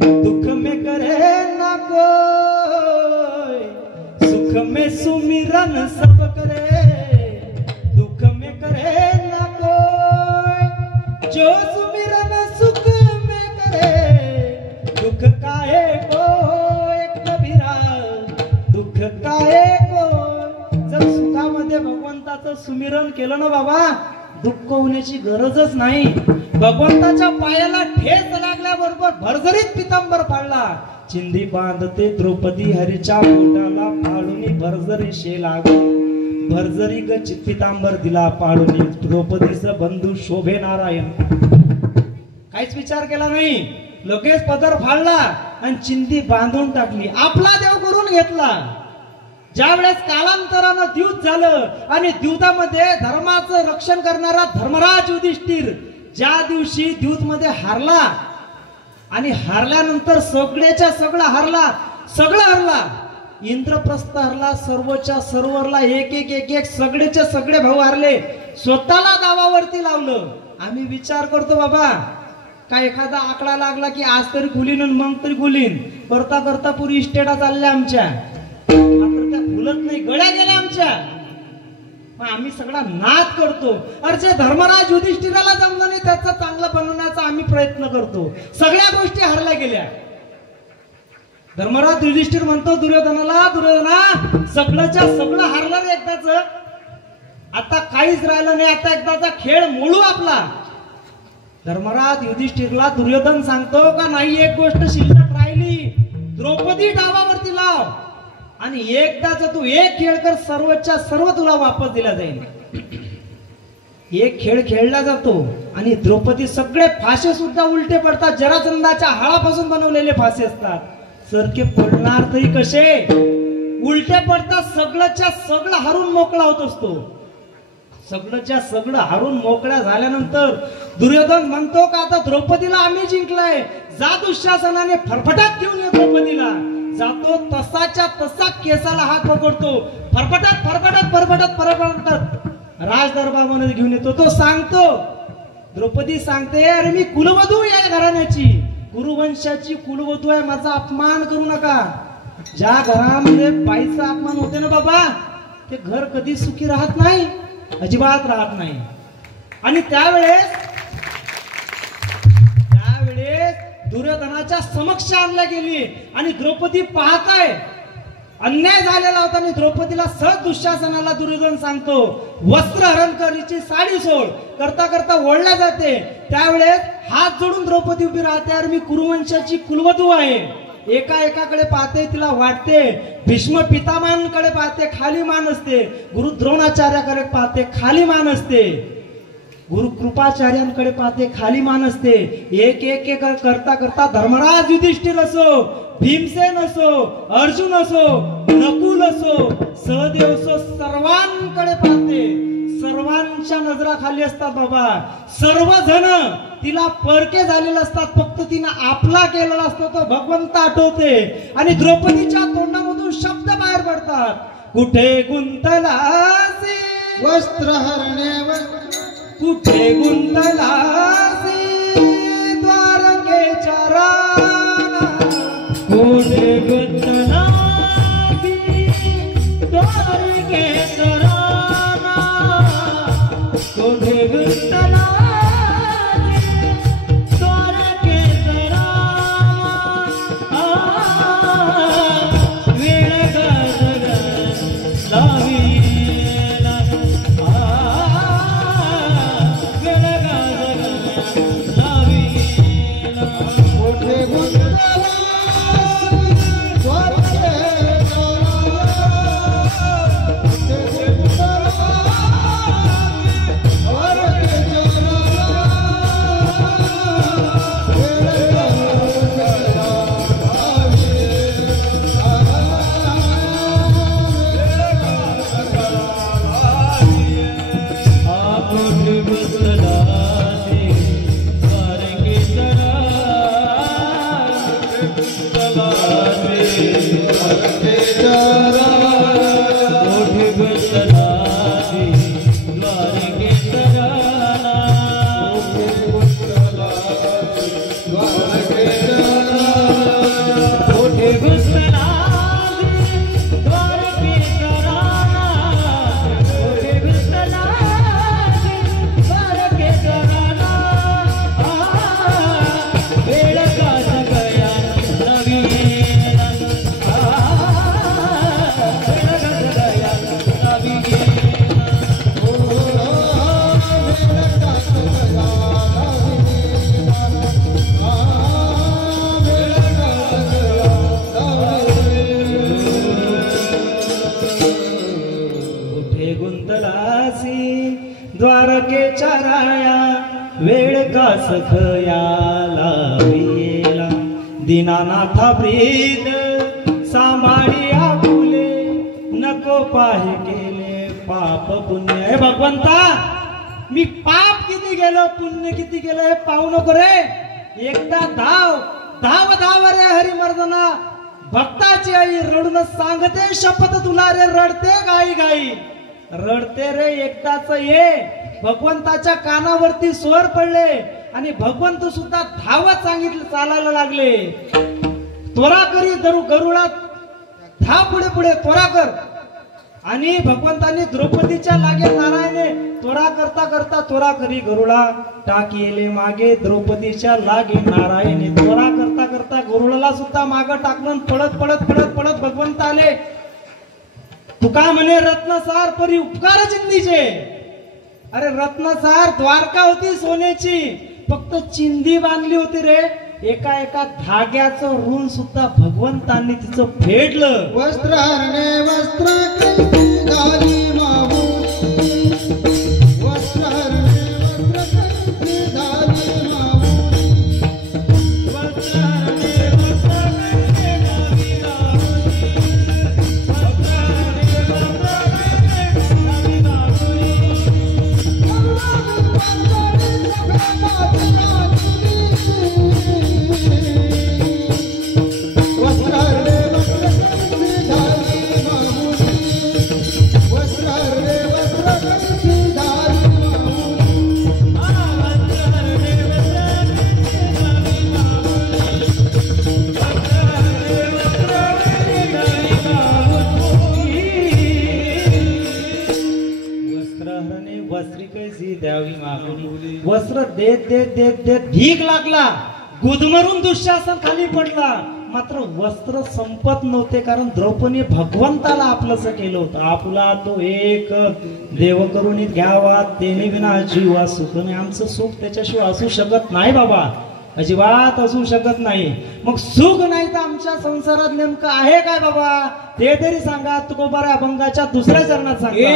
दुख में करे ना कोई. सुख में सुमिरन सब करे, दुख में करे ना कोई. जो सुमिरन सुख में करे, दुख काहे को एक कबीरा, दुख काहे को. जर सुखामध्ये भगवंताचं सुमिरन केलं ना बाबा, दुःख होण्याची गरजच नाही. भगवंताच्या पायाला ठेच लागल्याबरोबर भरजरीत पितांबर फाडला. चिंदी बांधते द्रौपदी हरीच्या पोटाला, फाळून भरजरी शेला, भरजरी ग पितांबर दिला पाळून. द्रौपदीचा बंधू शोभे नारायण काहीच विचार केला नाही, लगेच पदर फाडला आणि चिंदी बांधून टाकली. आपला देव करून घेतला. ज्या वेळेस कालांतरानं द्यूत झालं आणि द्यूतामध्ये धर्माचं रक्षण करणारा धर्मराज युधिष्ठिर ज्या दिवशी द्यूत मध्ये हारला आणि हारल्यानंतर सगळ्याच्या सगळं हरला, इंद्रप्रस्थ हरला, सर्वच्या सर्वरला एक सगळेच्या सगळे भाऊ हरले. स्वतःला दावावरती लावलं. आम्ही विचार करतो बाबा, काय एखादा आकडा लागला की आज तरी खुलीन मग तरी खुलीन करता करता पुरी इस्टेटा चालल्या आमच्या, मात्र त्या खुलत नाही, गळ्या गेल्या आमच्या. मग आम्ही सगळा नाद करतो. अरे जे धर्मराज युधिष्ठिराला जमलं नाही त्याचा चांगलं बनवण्याचा आम्ही प्रयत्न करतो. सगळ्या गोष्टी हरल्या गेल्या. धर्मराज युधिष्ठिर म्हणतो दुर्योधनाला, दुर्योधना सगळंच्या सगळं हारलं रे एकदाच, आता काहीच राहिलं नाही, आता एकदाचा खेळ मोडू आपला. धर्मराज युधिष्ठिरला दुर्योधन सांगतो का नाही, एक गोष्ट शिल्लक राहिली, द्रौपदी डावावरती लाव आणि एकदाच तू एक खेळ कर, सर्वच्या सर्व तुला वापस दिला जाईल. एक खेळ खेळला जातो आणि द्रौपदी सगळे फासे सुद्धा उलटे पडतात, जरासंधाच्या हाळापासून बनवलेले फासे असतात. सरके पडणार तरी कसे, उलटे पडतात, सगळंच्या सगळं हारून मोकळा होत असतो. सगळंच्या सगळं हारून मोकळ्या झाल्यानंतर दुर्योधन म्हणतो का आता द्रौपदीला आम्ही जिंकलाय, जा दुःशासनाने फरफटात घेऊन ये द्रौपदीला. जातो तसाच्या तसा केसाला हात पकडतो, फरफटात फरफटात फरफटात फरफटात राज दरबारामध्ये घेऊन येतो. तो सांगतो, द्रौपदी सांगते अरे मी कुलवधू या घराण्याची, कुरुवंशाची कुलवधू आहे, माझा अपमान करू नका. ज्या घरामध्ये बाईचा अपमान होते ना बाबा, ते घर कधी सुखी राहत नाही, अजिबात राहत नाही. आणि त्यावेळेस दुर्योधनाच्या समक्ष आणल्या गेली आणि द्रौपदी पाहताय अन्याय झालेला होता आणि द्रौपदीला सहज दुःशासनाला दुर्योधन सांगतो वस्त्र हरण करीची साडी सोड, करता करता ओढल्या जाते. त्यावेळेस हात जोडून द्रौपदी उभी राहते, अरे मी कुरुवंशाची कुलवधू आहे. एकाकडे पाहते, तिला वाटते, भीष्म पितामहांकडे पाहते, खाली मान असते, गुरु द्रोणाचार्याकडे पाहते, खाली मान असते, गुरु कृपाचार्यांकडे पाहते, खाली मान असते. एक एक एक करता करता धर्मराज युधिष्ठिर असो, भीमसेन असो, अर्जुन असो, नकुल असो, सहदेव असो, सर्वांकडे पाहते. सर्वांच्या नजरा खाली असतात बाबा, सर्वजण तिला परके झालेले असतात, फक्त तिनं आपला केलेला असतो तो भगवंत आठवते. आणि द्रौपदीच्या तोंडामधून शब्द बाहेर पडतात, कुठे गुंतलासी वस्त्रहरणे, कुठे गुंतलासी द्वारकेच्या राना, कुठे गुंतलासी द्वारकेच्या राना, कुठे गुंतलासी द्वारकेच्या राना, वेळ गजर लावी द्वारकेच्या राया, वेळ का सखयाला वेला, दीनानाथा प्रीत सांभाळी आपुले, नको पाहे केले पाप पुण्य. हे भगवंता, मी पाप किती गेलो पुण्य किती गेलो हे पाहू नको रे, एकदा धाव धाव धाव रे हरिमर्दना. भक्ताची आई रडून सांगते शपथ तुला रे, रडते गाई गाई, रडते रे एकदाच ये. भगवंताच्या कानावरती स्वर पडले आणि भगवंत सुद्धा धावत सांगितलं चालायला लागले. त्वरा करी गरुडा, धाव पुढे पुढे त्वरा कर. आणि भगवंतांनी द्रौपदीच्या लागे नारायणे त्वरा करता करता त्वरा करी गरुडा टाकीले मागे द्रौपदीच्या लागे नारायणे त्वरा करता करता गरुडाला सुद्धा मागे टाकून पळत पळत पळत पळत भगवंत आले. तुका म्हणे रत्नसार परी उपकार चिंदीचे. अरे रत्नसार द्वारका होती सोन्याची, फक्त चिंदी बांधली होती रे. एका एका धाग्याचं ऋण सुद्धा भगवंतांनी तिचं फेडलं. वस्त्र हरणे वस्त्र घाली माऊली, वस्त्र हरणे वस्त्र घाली माऊली, वस्त्र हरणे वस्त्र घाली माऊली, वस्त्र हरणे वस्त्र घाली माऊली. वस्त्र देत देत देत देत भीक लागला, गुदमरून दुःशासन खाली पडला. मात्र वस्त्र संपत नव्हते, कारण द्रौपदी भगवंताला आपलंच केलं होतं. आपला तो एक देव करून घ्यावा, तेने विना जीवा सुख नाही. आमचं सुख त्याच्याशिवाय असू शकत नाही बाबा, अजिबात असू शकत नाही. मग सुख नाही तर आमच्या संसारात नेमकं आहे काय बाबा, ते तरी सांगा. तुकोबारा अभंगाच्या दुसऱ्या चरणात सांगा.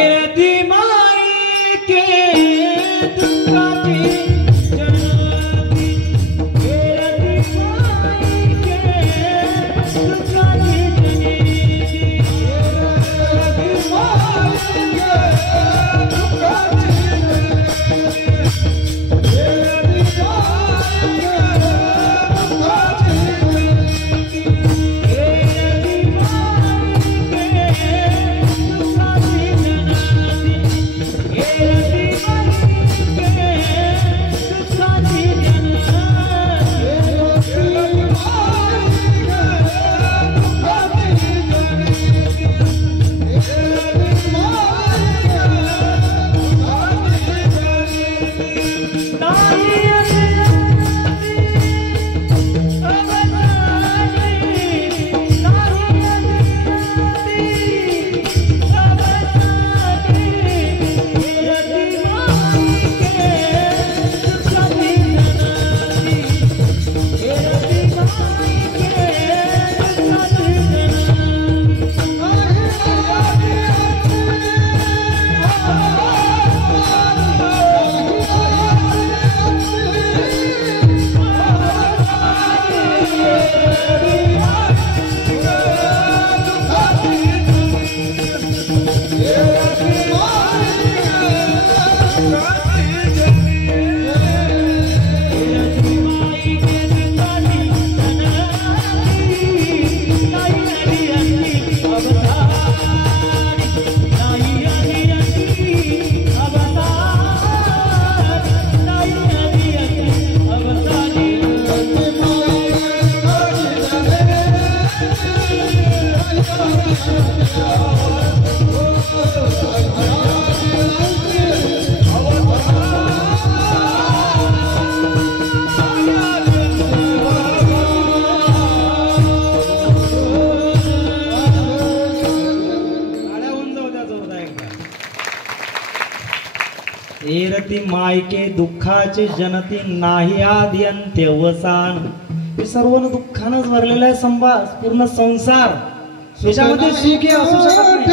एरती मायके दुःखाचे जनती नाही आदि अंत्यवसान. हे सर्व दुःखानंच भरलेलं आहे पूर्ण संसार. त्याच्यामध्ये सुख असू शकत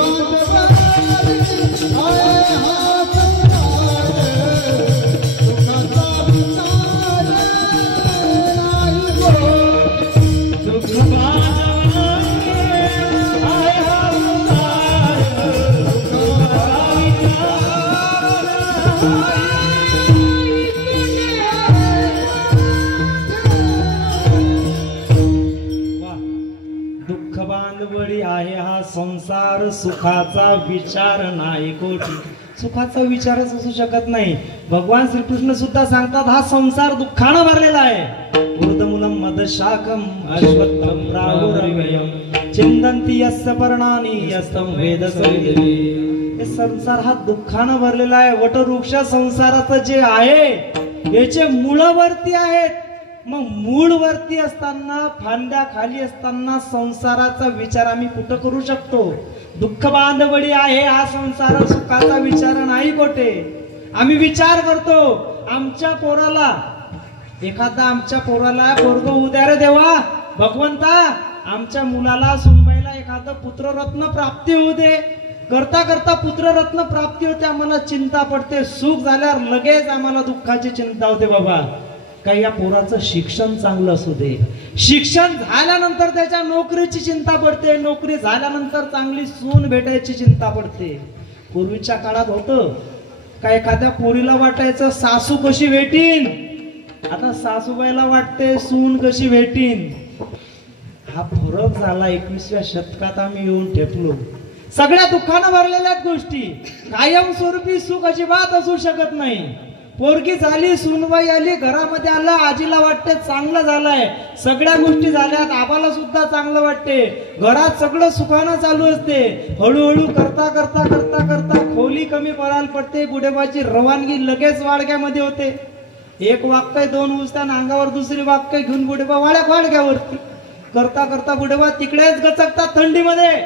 Oh, बांधवडी आहे हा संसार, सुखाचा विचार नाही कोटी. सुखाचा विचारच असू शकत नाही. भगवान श्रीकृष्ण सुद्धा सांगतात हा संसार दुःखानं भरलेला आहे. ऊर्ध्वमूलम मदशाखम अश्वत्थम प्राहुरव्ययम चिंतन्ति यस्य पर्णानि यस्तं वेद सविदे. हे संसार हा दुःखानं भरलेला आहे. वटवृक्ष संसाराचं जे आहे याचे मूळवरती आहेत. मग मूळ वरती असताना, फांद्या खाली असताना संसाराचा विचार आम्ही कुठं करू शकतो? दुःख बांधवडी आहे हा संसार, सुखाचा विचार नाही कोठे. आम्ही विचार करतो आमच्या पोराला, एखादा आमच्या पोराला पोरग उद्या रे देवा भगवंता, आमच्या मुलाला सुनबाईला एखादं पुत्ररत्न प्राप्ती होऊ दे. करता करता पुत्ररत्न प्राप्ती होते, आम्हाला चिंता पडते. सुख झाल्यावर लगेच आम्हाला दुःखाची चिंता होते. बाबा काही या पोराचं शिक्षण चांगलं असू दे. शिक्षण झाल्यानंतर त्याच्या नोकरीची चिंता पडते. नोकरी झाल्यानंतर चांगली सून भेटायची चिंता पडते. पूर्वीच्या काळात होतं का एखाद्या पोरीला वाटायचं सासू कशी भेटीन, आता सासूबाईला वाटते सून कशी भेटीन. हा फरक झाला. 21व्या शतकात आम्ही येऊन ठेपलो. सगळ्या दुःखानं भरलेल्या गोष्टी. कायमस्वरूपी सुख अजिबात असू शकत नाही. पोरगी झाली, सुनबाई आली, घरामध्ये आलं, आजीला वाटते चांगलं झालंय, सगळ्या गोष्टी झाल्यात, आबाला सुद्धा चांगलं वाटते, घरात सगळं सुखानं चालू असते. हळूहळू करता करता करता करता खोली कमी पडायला पडते. बुडेबाची रवानगी लगेच वाडग्यामध्ये होते. एक वाक्य दोन उचताना अंगावर दुसरी वाक्य घेऊन बुडेबा वाडग्यावरती. करता करता बुडेबा तिकडेच गचकतात थंडीमध्ये.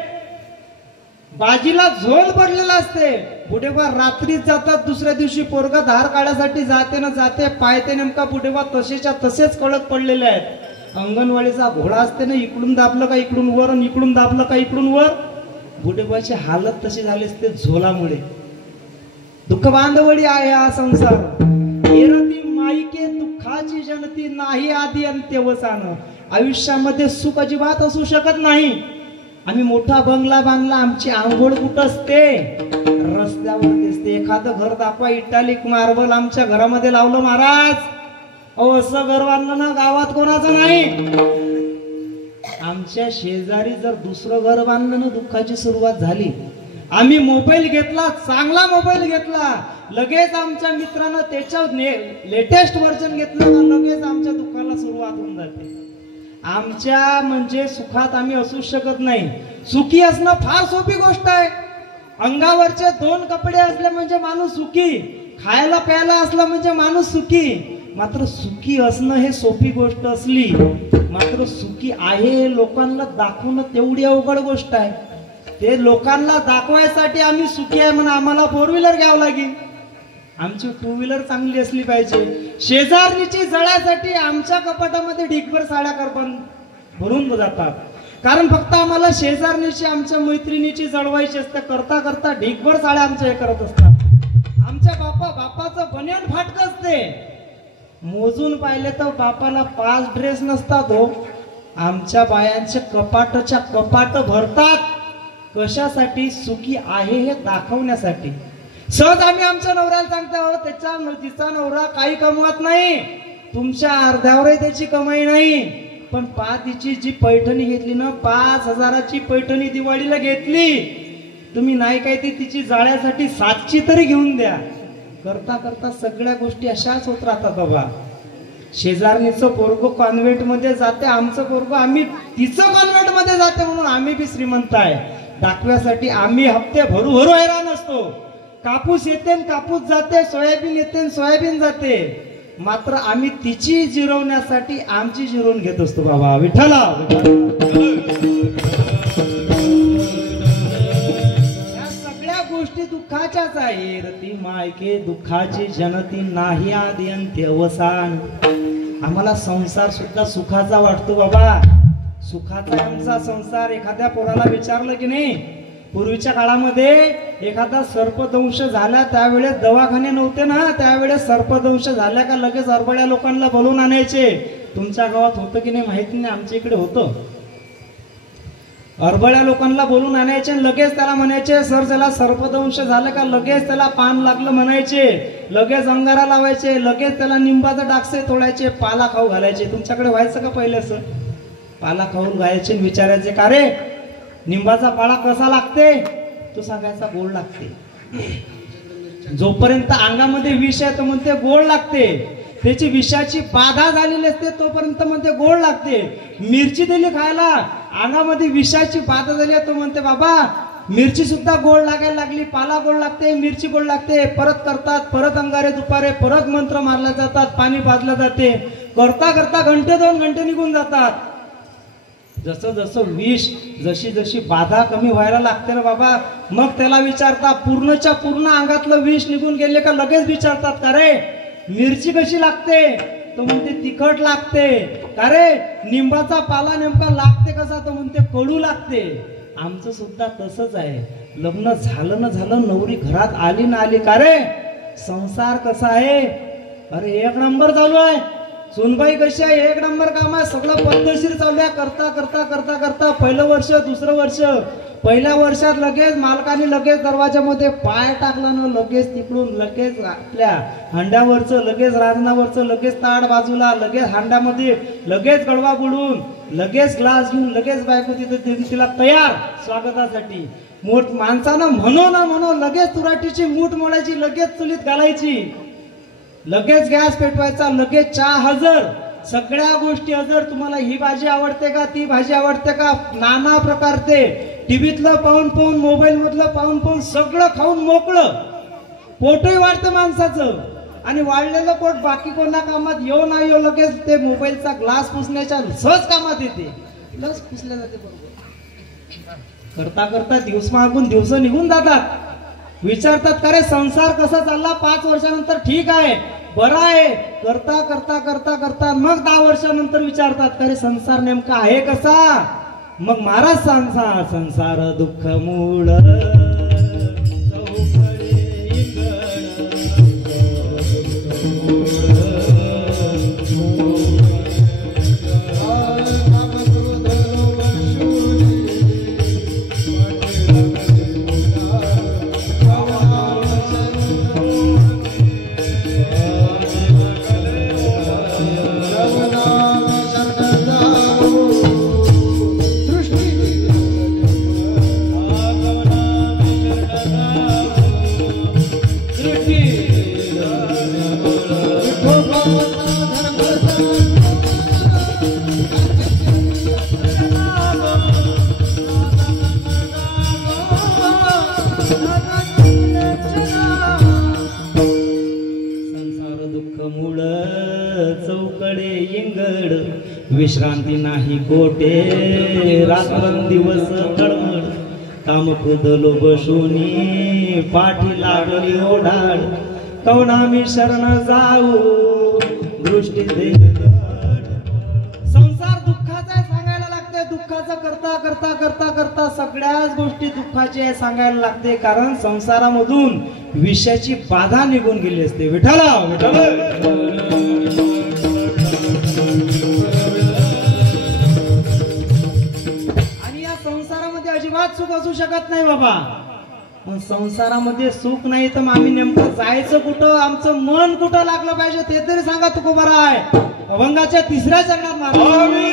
बाजीला झोल पडलेला असते. बुडेबा रात्रीच जातात. दुसऱ्या दिवशी पोरगा धार काढायसाठी जाते ना जाते, पायते नेमका बुडेबा तसेच्या तसेच कळत पडलेले आहेत. अंगणवाडीचा घोडा असते ना, इकडून दाबलं का इकडून वर आणि इकडून दाबलं का इकडून वर. बुडेबाची हालत तशी झाली असते झोलामुळे. दुःख बांधवडी आहे हा संसार. येरती माईके दुःखाची जनती नाही आधी अंत्यवसान. आयुष्यामध्ये सुख अजिबात असू शकत नाही. आम्ही मोठा बंगला बांधला, आमची आंघोळ कुठं असते? रस्त्यावर दिसते. एखादं घर दाखवा इटालिक मार्बल आमच्या घरामध्ये लावलं महाराज. अहो असं घर बांधलं ना गावात कोणाचं नाही. आमच्या शेजारी जर दुसरं घर बांधलं ना दुःखाची सुरुवात झाली. आम्ही मोबाईल घेतला, चांगला मोबाईल घेतला, लगेच आमच्या मित्रानं त्याच्या लेटेस्ट व्हर्जन घेतलं का लगेच आमच्या दुःखाला सुरुवात होऊन जाते. आमच्या म्हणजे सुखात आम्ही असू शकत नाही. सुखी असणं फार सोपी गोष्ट आहे. अंगावरचे 2 कपडे असले म्हणजे माणूस सुखी, खायला प्यायला असलं म्हणजे माणूस सुखी. मात्र सुखी असणं हे सोपी गोष्ट असली, मात्र सुखी आहे लोकांना दाखवणं तेवढी अवघड गोष्ट आहे. ते लोकांना दाखवायसाठी आम्ही सुखी आहे म्हणून आम्हाला 4 व्हीलर घ्यावं लागेल. आमची 2 व्हीलर चांगली असली पाहिजे. शेजारणीची जळासाठी आमच्या कपाटामध्ये ढिगभर साड्या भरून जातात. कारण फक्त आम्हाला शेजारणीची, आमच्या मैत्रिणीची जळवायची असते. करता करता ढिगभर साड्या आमच्या हे करत असतात. आमच्या बापाचं बनियान फाटक असते. मोजून पाहिले तर बापाला 5 ड्रेस नसतात हो. आमच्या बायांचे कपाटच्या कपाट भरतात. कशासाठी? सुखी आहे हे दाखवण्यासाठी. सहज आम्ही आमच्या नवऱ्याला सांगतो तिचा नवरा काही कमवत नाही, तुमच्या अर्ध्यावरही त्याची कमाई नाही, पण तिची जी पैठणी घेतली ना 5,000ची पैठणी दिवाळीला घेतली, तुम्ही नाही काय ती तिची जाळ्यासाठी 7ची तरी घेऊन द्या. करता करता सगळ्या गोष्टी अशाच होत राहतात बाबा. शेजारणीचं पोरगो कॉन्व्हेंट मध्ये जाते, आमचं पोरगो आम्ही तिचं कॉन्व्हेंट मध्ये जाते म्हणून आम्ही बी श्रीमंत आहे. दाखव्यासाठी आम्ही हप्ते भरू हैराण असतो. कापूस येते कापूस जाते, सोयाबीन येते सोयाबीन जाते, मात्र आम्ही तिची जिरवण्यासाठी आमची जिरवून घेत असतो बाबा. विठ्ठला या सगळ्या गोष्टी दुःखाच्याच आहे. रती मायके दुःखाची जनती नाही आदी अंत्य अवसान. आम्हाला संसार सुद्धा सुखाचा वाटतो बाबा. सुखाचा आमचा संसार. एखाद्या पोराला विचारलं की नाही, पूर्वीच्या काळामध्ये एखादा सर्पदंश झाला त्यावेळेस दवाखाने नव्हते ना, त्यावेळेस सर्पदंश झाल्या का लगेच अरबड्या लोकांना बोलून आणायचे. तुमच्या गावात होतं की नाही माहिती नाही, आमच्या इकडे होतं. अरबड्या लोकांना बोलून आणायचे, लगेच त्याला म्हणायचे सर त्याला सर्पदंश झालं का लगेच त्याला पान लागलं म्हणायचे, लगेच अंगारा लावायचे, लगेच त्याला निंबाचं डाकसे तोडायचे, पाला खाऊ घालायचे. तुमच्याकडे व्हायचं का पहिले सर? पाला खाऊन घालायचे, विचारायचे का रे निंबाचा पाळा कसा लागते तो सांगायचा गोड लागते. जोपर्यंत अंगामध्ये विष आहे तो म्हणते गोड लागते. त्याची विषाची बाधा झालेली असते तोपर्यंत म्हणते गोड लागते. मिरची दिली खायला, अंगामध्ये विषाची बाधा झाली तो म्हणते बाबा मिरची सुद्धा गोड लागायला लागली. पाला गोड लागते, मिरची गोड लागते. परत करतात, परत अंगारे दुपारे, परत मंत्र मारले जातात, पाणी पाजलं जाते. करता करता घंटे 2 घंटे निघून जातात. जसं जसं विष, जशी जशी बाधा कमी व्हायला लागते ना बाबा, मग त्याला विचारता पूर्णच्या पूर्ण अंगातलं विष निघून गेले का लगेच विचारतात का रे मिरची कशी लागते, तो म्हणते तिखट लागते. का रे निंबाचा पाला नेमका लागते कसा, तो म्हणते कडू लागते. आमचं सुद्धा तसंच आहे. लग्न झालं ना झालं, नवरी घरात आली ना आली, का रे संसार कसा आहे, अरे 1 नंबर चालू आहे. सुनबाई कशी आहे, 1 नंबर काम आहे, सगळं पद्धतशीर चालू आहे. करता करता करता करता पहिलं वर्ष, दुसरं वर्ष, पहिल्या वर्षात लगेच मालकाने लगेच दरवाजामध्ये पाय टाकला ना, लगेच तिकडून लगेच आपल्या हांड्यावरचं, लगेच राजनावरचं, लगेच ताट बाजूला, लगेच हांड्यामध्ये लगेच गडवा बुडून, लगेच ग्लास घेऊन, लगेच बायको तिथं तिला तयार स्वागतासाठी. माणसानं म्हणो ना म्हणो लगेच तुराटीची मूठ मोडायची, लगेच चुलीत घालायची, लगेच गॅस पेटवायचा, लगेच चहा हजर, सगळ्या गोष्टी हजर. तुम्हाला ही भाजी आवडते का, ती भाजी आवडते का, नाना प्रकारचे टीव्हीतलं पाहून पाहून, मोबाईल मधलं पाहून पाहून सगळं खाऊन मोकळं. पोटही वाढतं माणसाचं, आणि वाढलेलं पोट बाकी कोणा कामात येऊ ना येऊ लगेच ते मोबाईलचा ग्लास पुसण्याच्या सहज कामात येते, लस पुसल्या जाते. बरोबर करता करता दिवस मागून दिवस निघून जातात. विचारतात का रे संसार कसा चालला, 5 वर्षानंतर ठीक आहे, बरा आहे. करता करता करता करता मग 10 वर्षानंतर विचारतात का रे संसार नेमका आहे कसा. मग महाराज सांगता संसार दुःख मूळ विश्रांती नाही कोटे, रात्रंदिवस तळमळ, काम खुदलो बसुनी, पाठी लागली ओढाळ, कवनामी शरण जाऊ, दृष्टी संसार दुःखाचा आहे सांगायला लागते. दुःखाचं करता करता करता करता सगळ्याच गोष्टी दुःखाची आहे सांगायला लागते, कारण संसारामधून विषयाची बाधा निघून गेली असते. विठ्ठला विठ्ठल. अजिबात सुख असू शकत नाही बाबा. पण संसारामध्ये सुख नाही तर आम्ही नेमकं जायचं कुठं, आमचं मन कुठं लागलं पाहिजे ते तरी सांगा. तुकोबाराय अभंगाच्या 3ऱ्या चरणात करी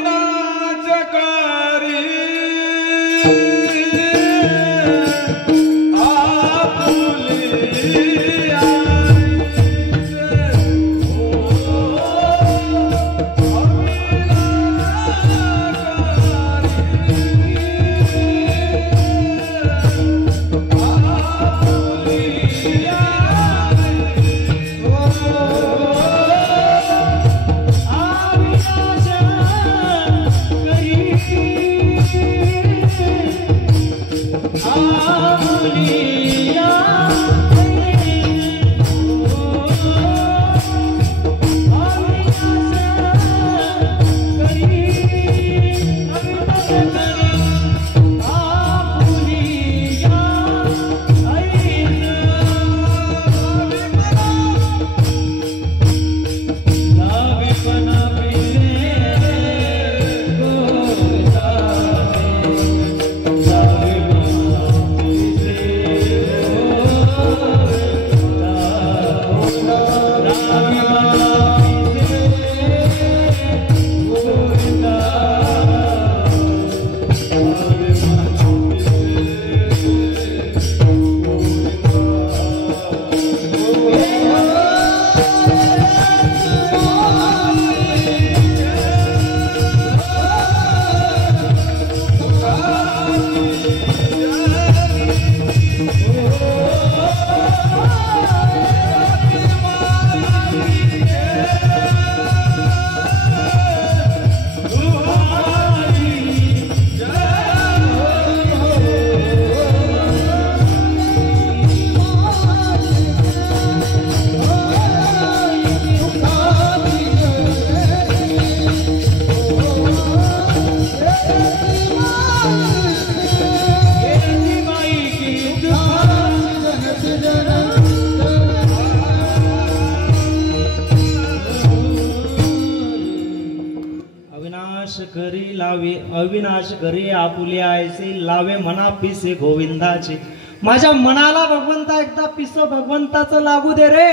लावे अविनाश करी आपुल्या ऐसे लावे मना पिसे गोविंदाचे. माझ्या मनाला भगवंता एकदा पिस भगवंताचं लागू दे रे.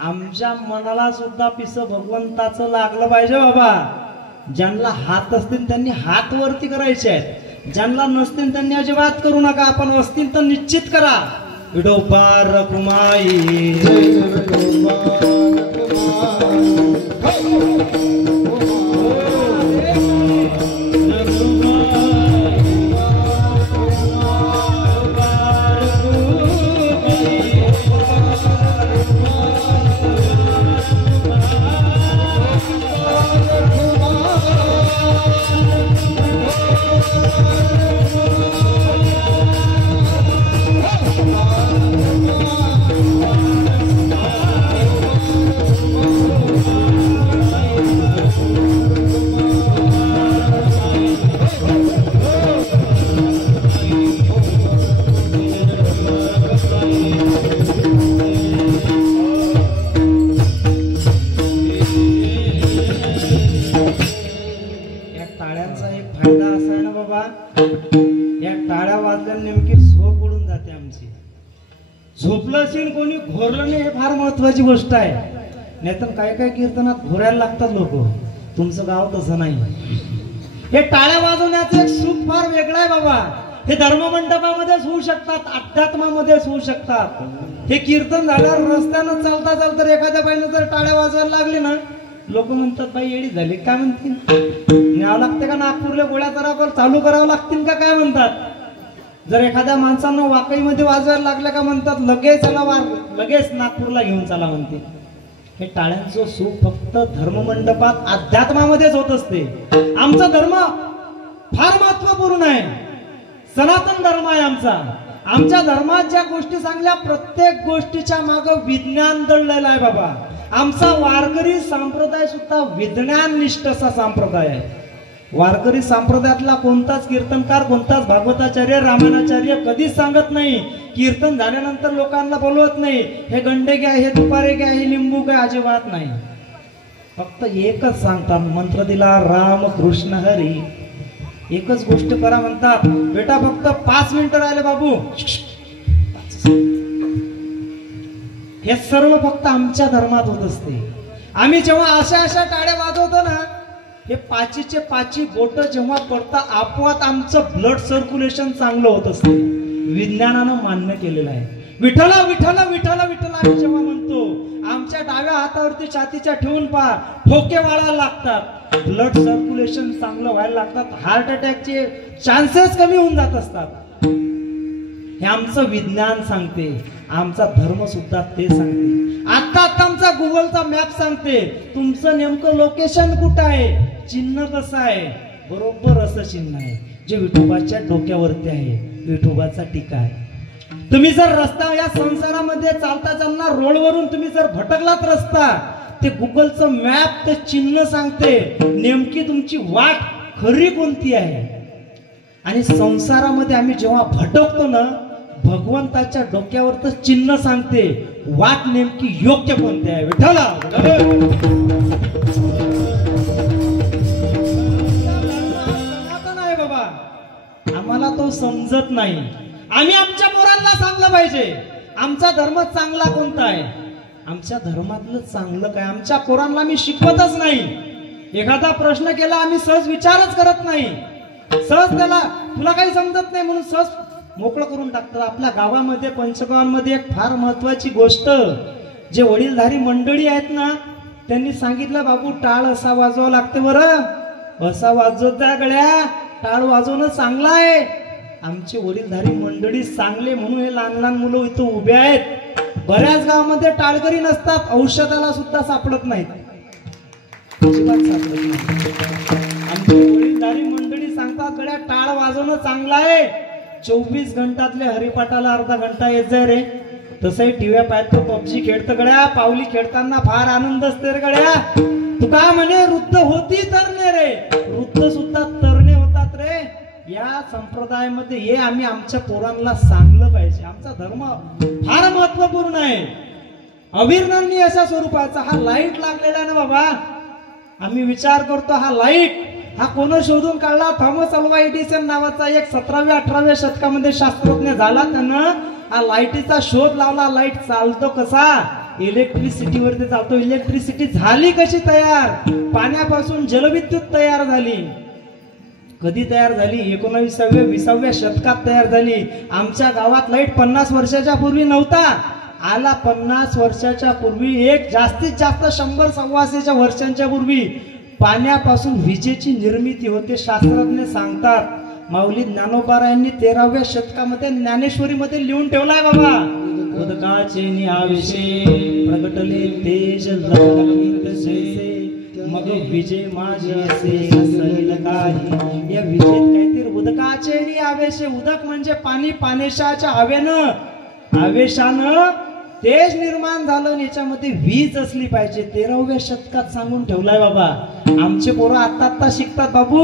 आमच्या मनाला सुद्धा पिस भगवंताचं लागलं पाहिजे बाबा. ज्यांना हात असतील त्यांनी हात वरती करायचे आहेत, ज्यांना नसतील त्यांनी अजिबात करू नका. आपण असतील तर निश्चित करा. विडोबा रकुमाई कोणी घोरलं नाही हे फार महत्वाची गोष्ट आहे. नाहीतर काय काय कीर्तनात घोरायला लागतात लोक. तुमचं गाव तसं नाही. हे टाळ्या वाजवण्याचं एक सुख फार वेगळं आहे बाबा. हे धर्ममंडपामध्येच होऊ शकतात, अध्यात्मामध्येच होऊ शकतात. हे कीर्तन झाल्यावर रस्त्यानं चालता चालता एखाद्या बाईने जर टाळ्या वाजवायला लागले ना, लोक म्हणतात बाई येडी झाली काय म्हणतील, न्यावं लागते का नागपूरला गोळ्या तरावर चालू करावं लागतील का काय म्हणतात. जर एखाद्या माणसांना वाकईमध्ये वाजवायला लागल्या का म्हणतात लगेच चला लगेच नागपूरला घेऊन चला म्हणते. हे टाळ्यांचं सुख फक्त धर्ममंडपात अध्यात्मामध्येच होत असते. आमचा धर्म फार महत्वपूर्ण आहे. सनातन धर्म आहे आमचा. आमच्या धर्मात ज्या गोष्टी सांगल्या प्रत्येक गोष्टीच्या मागं विज्ञान दडलेलं आहे बाबा. आमचा वारकरी संप्रदाय सुद्धा विज्ञाननिष्ठ असा संप्रदाय आहे. वारकरी संप्रदायातला कोणताच कीर्तनकार, कोणताच भागवताचार्य, रामायणाचार्य कधीच सांगत नाही, कीर्तन झाल्यानंतर लोकांना बोलवत नाही, हे गंडे घ्या, हे दुपारे घ्या, हे लिंबू घ्या, अजिबात नाही. फक्त एकच सांगतात, मंत्र दिला राम कृष्ण हरी. एकच गोष्ट करा म्हणतात, बेटा फक्त 5 मिनिटं राहिले बाबू. हे सर्व फक्त आमच्या धर्मात होत असते. आम्ही जेव्हा अशा टाळ्या वाजवतो ना, हे पाचीचे पाची बोट जेव्हा पडतात आपोआप आमचं ब्लड सर्क्युलेशन चांगलं होत असते. विज्ञानानं मान्य केलेलं आहे. विठ्ठला विठ्ठला विठ्ठला विठ्ठला आम्ही जेव्हा म्हणतो, आमच्या डाव्या हातावरती छातीच्या ठेवून पहा ठोके वाढायला लागतात, ब्लड सर्क्युलेशन चांगलं व्हायला लागतात, हार्ट अटॅकचे चान्सेस कमी होऊन जात असतात. हे आमचं विज्ञान सांगते. आमचा धर्म सुद्धा ते सांगते. आता आमचा गुगलचा मॅप सांगते तुमचं नेमकं लोकेशन कुठं आहे, चिन्ह कसं आहे. बरोबर असं चिन्ह आहे जे विठोबाच्या डोक्यावरती आहे. विठोबाचा टीका आहे. तुम्ही जर रस्ता या संसारामध्ये चालता चालना रोडवरून तुम्ही जर भटकलात रस्ता, ते गुगलचं मॅप ते चिन्ह सांगते नेमकी तुमची वाट खरी कोणती आहे. आणि संसारामध्ये आम्ही जेव्हा भटकतो ना, भगवंताच्या डोक्यावर चिन्ह सांगते वाट नेमकी योग्य कोणती आहे. विठ्ठला नाही बाबा, आम्हाला तो समजत नाही. आम्ही आमच्या पोरांना सांगलं पाहिजे आमचा धर्म चांगला कोणता आहे. आमच्या धर्मातलं चांगलं काय आमच्या पोरांना मी शिकवतच नाही. एखादा प्रश्न केला आम्ही सहज विचारच करत नाही. सहज त्याला तुला काही समजत नाही म्हणून सहज मोकळं करून टाकतात. आपल्या गावामध्ये पंचगावांमध्ये एक फार महत्वाची गोष्ट, जे वडीलधारी मंडळी आहेत ना, त्यांनी सांगितलं बाबू टाळ असा वाजवावं लागते बरं, असा वाजवत जा गड्या, टाळ वाजवणं चांगलं आहे. आमची वडीलधारी मंडळी चांगले म्हणून हे लहान लहान मुलं इथं उभे आहेत. बऱ्याच गावामध्ये टाळकरी नसतात, औषधाला सुद्धा सापडत नाहीत. आमची वडीलधारी मंडळी सांगतात गड्या टाळ वाजवणं चांगलं आहे. 24 घंटातले हरिपाठाला अर्धा घंटा येत जाय रे. तसंही टीव्या पाहतो, पबजी खेळतो गड्या, पावली खेळताना फार आनंद असते रे गड्या. तू का म्हणे वृद्ध होती तरणे रे, वृद्ध सुद्धा तरणे होतात रे. या संप्रदायामध्ये हे आम्ही आमच्या पोरांना सांगलं पाहिजे. आमचा धर्म फार महत्वपूर्ण आहे. अविर्णनीय अशा स्वरूपाचा हा लाईट लागलेला आहे ना बाबा. आम्ही विचार करतो हा लाईट हा कोण शोधून काढला? थॉमस अल्वा एडिसन नावाचा एक 17व्या-18व्या शतकामध्ये शास्त्रज्ञ झाला. त्यानं हा लाईटीचा शोध लावला. लाईट चालतो कसा? इलेक्ट्रिसिटीवरती चालतो. इलेक्ट्रिसिटी झाली कशी तयार? पाण्यापासून जलविद्युत तयार झाली. कधी तयार झाली? 19व्या-20व्या शतकात तयार झाली. आमच्या गावात लाईट 50 वर्षाच्या पूर्वी नव्हता. आला 50 वर्षाच्या पूर्वी. एक जास्तीत जास्त 100-125 वर्षांच्या पूर्वी पाण्यापासून विजेची निर्मिती होते. शास्त्रज्ञ सांगतात. माऊली ज्ञानोबा यांनी 13व्या शतकामध्ये ज्ञानेश्वरीमध्ये लिहून ठेवलाय बाबा. उदकाचे निआविषे प्रगटले तेज तसे मग विजय माझे असे सैल काही. या विजेत काहीतरी उदकाचे निआवेशे. उदक म्हणजे पाणी. पानेशाच्या आवेशानं तेज निर्माण झालं. याच्यामध्ये वीज असली पाहिजे. 13व्या शतकात सांगून ठेवलाय बाबा. आमचे पोरं आता शिकतात बाबू.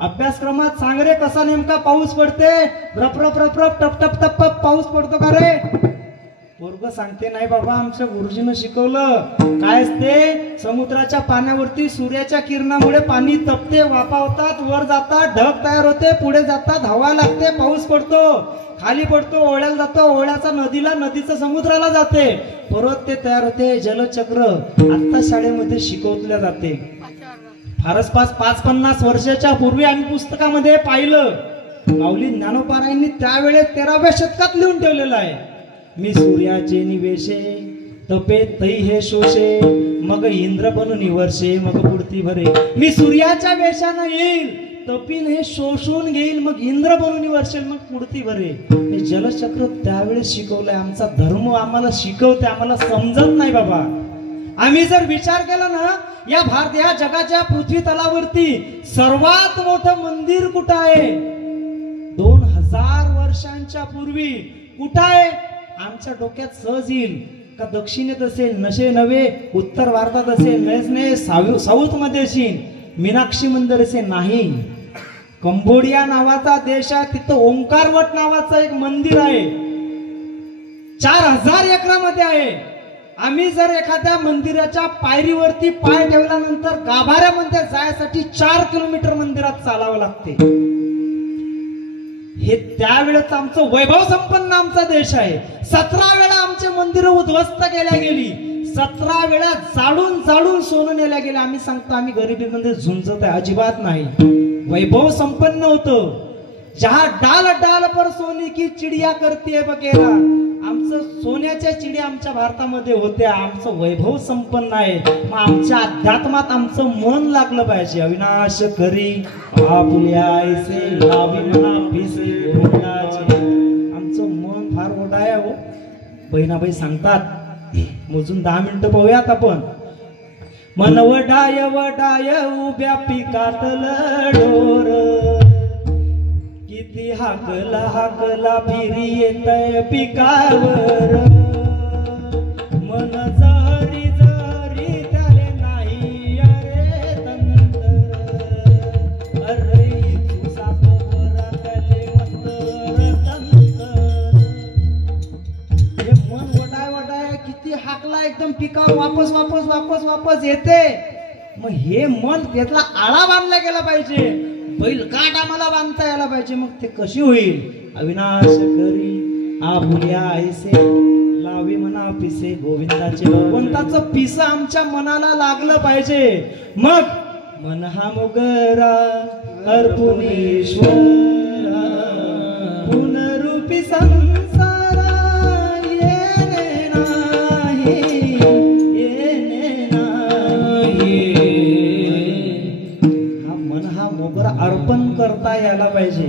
अभ्यासक्रमात सांग रे कसा नेमका पाऊस पडते. रप रप रप रप टप टप टप टप पाऊस पडतो का रे? पोरग सांगते नाही बाबा आमच्या गुरुजीनं शिकवलं. काय असते? समुद्राच्या पाण्यावरती सूर्याच्या किरणामुळे पाणी तपते, वाफा होतात, वर जातात, ढग तयार होते, पुढे जातात, हवा लागते, पाऊस पडतो, खाली पडतो, ओढ्याला जातो, ओढ्याचा नदीला, नदीचं समुद्राला जाते, परत ते तयार होते. जलचक्र आता शाळेमध्ये शिकवल्या जाते. फारच 5-50 वर्षाच्या पूर्वी आम्ही पुस्तकामध्ये पाहिलं. माऊली ज्ञानोबारायांनी त्यावेळेस 13व्या शतकात लिहून ठेवलेलं आहे. मी सूर्याचे निवेशे तपे तै हे शोषे मग इंद्र बनून निवर्षे मग पुढती भरे. मी सूर्याच्या वेशानं येईल, तपीन हे शोषून घेईल, मग इंद्र बनून निवर्षेल, मग पुढती भरे. हे जलचक्र त्यावेळेस शिकवलंय. आमचा धर्म आम्हाला शिकवते, आम्हाला समजत नाही बाबा. आम्ही जर विचार केला ना, या जगाच्या पृथ्वी तलावरती सर्वात मोठं मंदिर कुठं आहे? 2000 वर्षांच्या पूर्वी कुठं आहे? आमच्या डोक्यात सहज येईल का दक्षिणेत असेल नशे नव्हे, उत्तर भारतात असेल नसने, साऊथ मध्ये असेल मीनाक्षी मंदिर असेल नाही. कंबोडिया नावाचा देश आहे, तिथं ओंकारवट नावाचं एक मंदिर आहे. 4000 एकरामध्ये आहे. आम्ही जर एखाद्या मंदिराच्या पायरीवरती पाय ठेवल्यानंतर गाभाऱ्यामध्ये जायसाठी 4 किलोमीटर मंदिरात चालावं लागते. हे त्यावेळेस आमचं वैभव संपन्न आमचा देश आहे. 17 वेळा आमचे मंदिर उद्ध्वस्त केल्या गेली. 17 वेळा जाळून जाळून सोनं नेल्या गेले. आम्ही सांगतो आम्ही गरिबीमध्ये झुंजत आहे, अजिबात नाही. वैभव संपन्न होतं. जहा डाल डाल पर सोने की चिडिया करते बघेरा. आमचं सोन्याच्या चिड्या आमच्या भारतामध्ये होत्या. आमचं वैभव संपन्न आहे. मग आमच्या अध्यात्मात आमचं मन लागलं पाहिजे. अविनाश करी आपुल्या ऐसे लावी मना पिसे गोविंदाचे. आमचं मन फार मोठं आहे हो. बहिणाबाई सांगतात. मोजून 10 मिनिटं पाहूयात आपण. मन वडाय वडाय उभ्या पिकातलं डोर, किती हाकला हाकला फिरी येतय पिकावर. मन जरी जरी त्याले नाही अरे तंतर, अरे तुझा पोरा त्याले मंतर तंतर. हे मन वडाय वडाय किती हाकला एकदम पिकावर वापस वापस वापस वापस येते. मग हे मन त्यातला आळा बांधला गेला पाहिजे. बैल काट आम्हाला बांधता यायला पाहिजे. मग ते कशी होईल? अविनाश करी आपुल्या ऐसे लावी मना पिसे गोविंदाचे. भगवंताचं पिस आमच्या मनाला लागलं पाहिजे. मग मन हा मुगरा अर्पुनेश्वर पुनरूपी संसारा येणे नाही येणे नाही. मोगरा अर्पण करता यायला पाहिजे.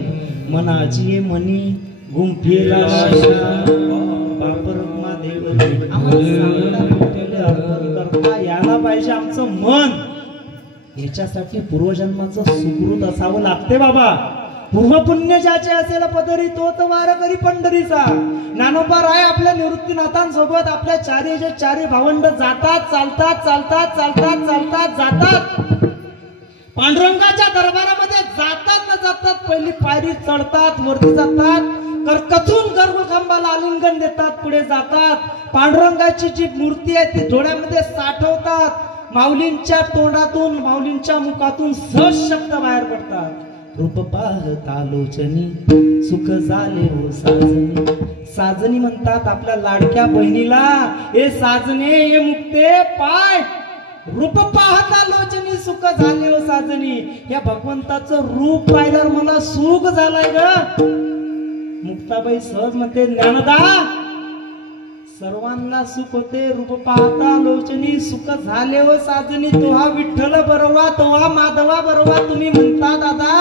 मनाची मनी गुंफेला अर्पण करता यायला पाहिजे आमचं मन. याच्यासाठी पूर्वजन्माचं सुकृत असावं लागते बाबा. पूर्वपुण्य ज्याचे असेल पदरी तोच वार करी पंढरीचा. ज्ञानोबा राय आपल्या निवृत्तीनाथांसोबत आपल्या चारी भावंड जातात, चालतात चालतात चालतात चालतात जातात. पांडुरंगाच्या दरबारामध्ये जातात न जातात पहिली पायरी चढतात, वरती जातात, करकचून गर्भखांबाला आलिंगन देतात, पुढे जातात. पांडुरंगाची जी मूर्ती आहे ती डोळ्यामध्ये साठवतात. माऊलींच्या तोंडातून माऊलींच्या मुखातून सहज शब्द बाहेर पडतात। रूप पाहता लोचनी सुख झाले हो साजनी। साजनी म्हणतात आपल्या लाडक्या बहिणीला, हे साजने हे मुक्ते पाय, रूप पाहता लोचनी सुख झाले हो साजनी। या भगवंताचं रूप पाहिल्यावर मला सुख झालाय ग। मुक्ताबाई सहज म्हणते, ज्ञानदा सर्वांना सुख होते, रूप पाहता लोचनी सुख झाले व साजनी। तोहा विठ्ठल बरोवा तोहा माधवा बरोवा तुम्ही म्हणता दादा,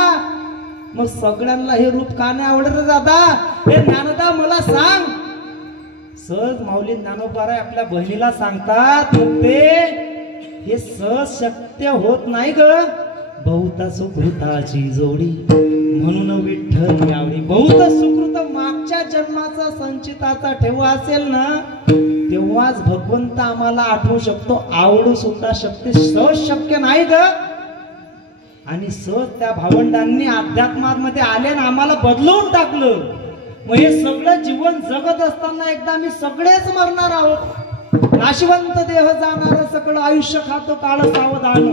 मग सगळ्यांना हे रूप का नाही आवडत दादा? हे ज्ञानदा मला सांग। सहज माऊली ज्ञानोबाराय आपल्या बहिणीला सांगतात, मुक्ते हे सहज शक्य होत नाही ग, बहुता सुकृताची जोडी म्हणून विठ्ठल यावडी। बहुत सुकृत मागच्या जन्माचा संचिताचा ठेवा असेल ना, तेव्हाच भगवंत आम्हाला आठवू शकतो, आवडू सुद्धा शक्य सहज शक्य नाही ग। आणि सहज त्या भावंडांनी अध्यात्मामध्ये आले आणि आम्हाला बदलवून टाकलं। मग हे सगळं जीवन जगत असताना एकदा आम्ही सगळेच मरणार आहोत, नाशिवंत देह जाणार, सगळं आयुष्य खातो काळ सावधान।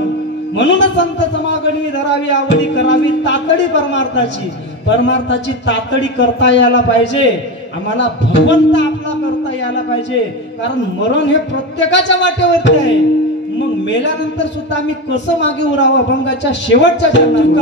म्हणूनच संत समागणी धरावी आवडी करावी तातडी परमार्थाची। परमार्थाची तातडी करता यायला पाहिजे आम्हाला, भगवंत आपला करता यायला पाहिजे, कारण मरण हे प्रत्येकाच्या वाटेवरती आहे। मग मेल्यानंतर सुद्धा आम्ही कसं मागे उरावं अभंगाच्या शेवटच्या चरणात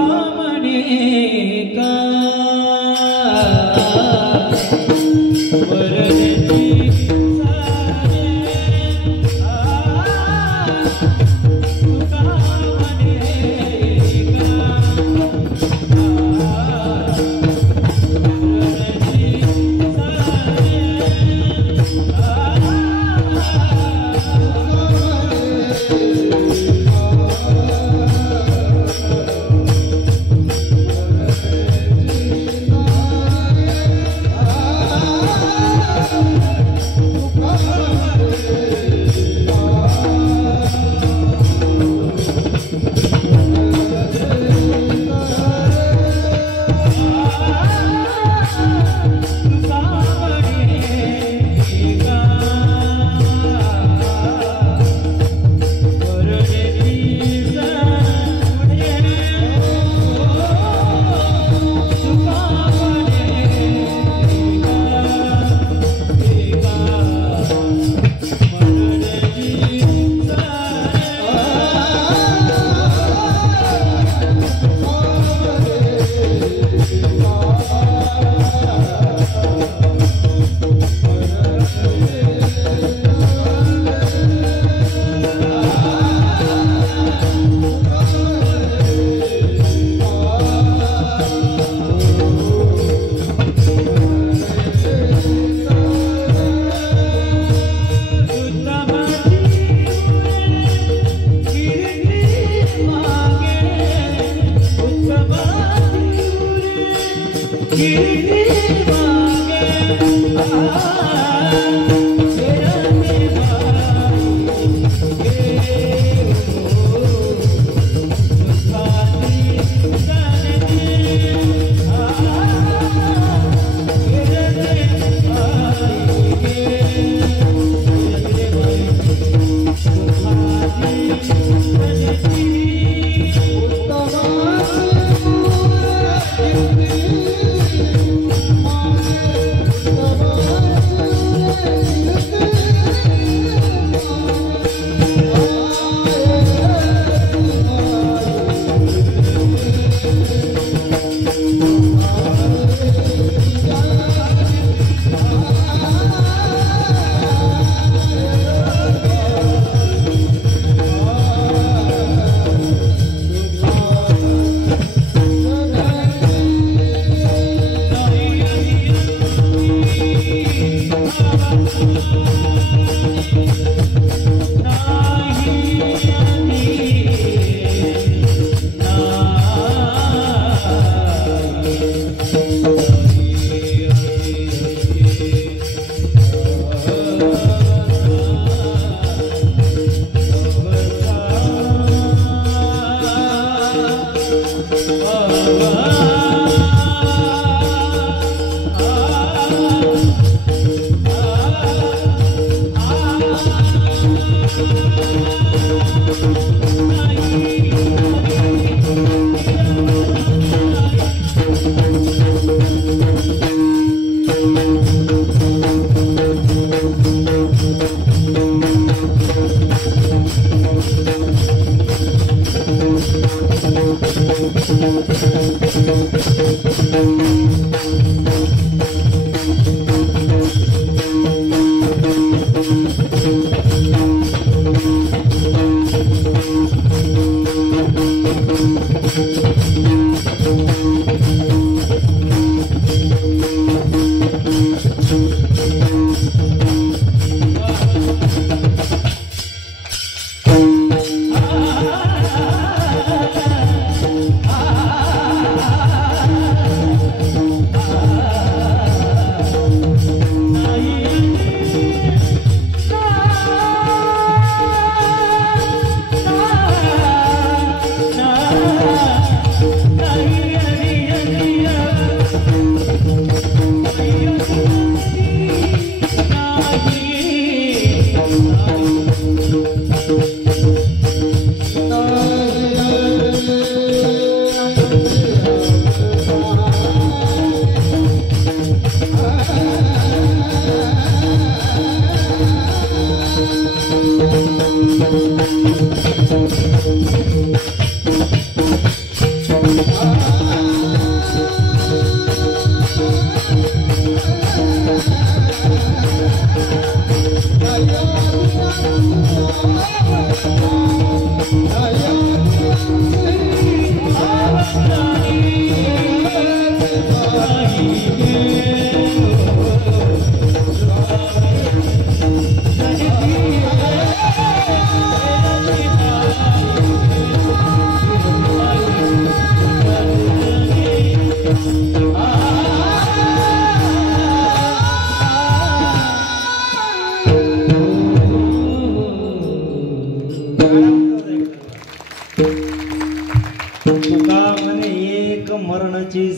Thank you.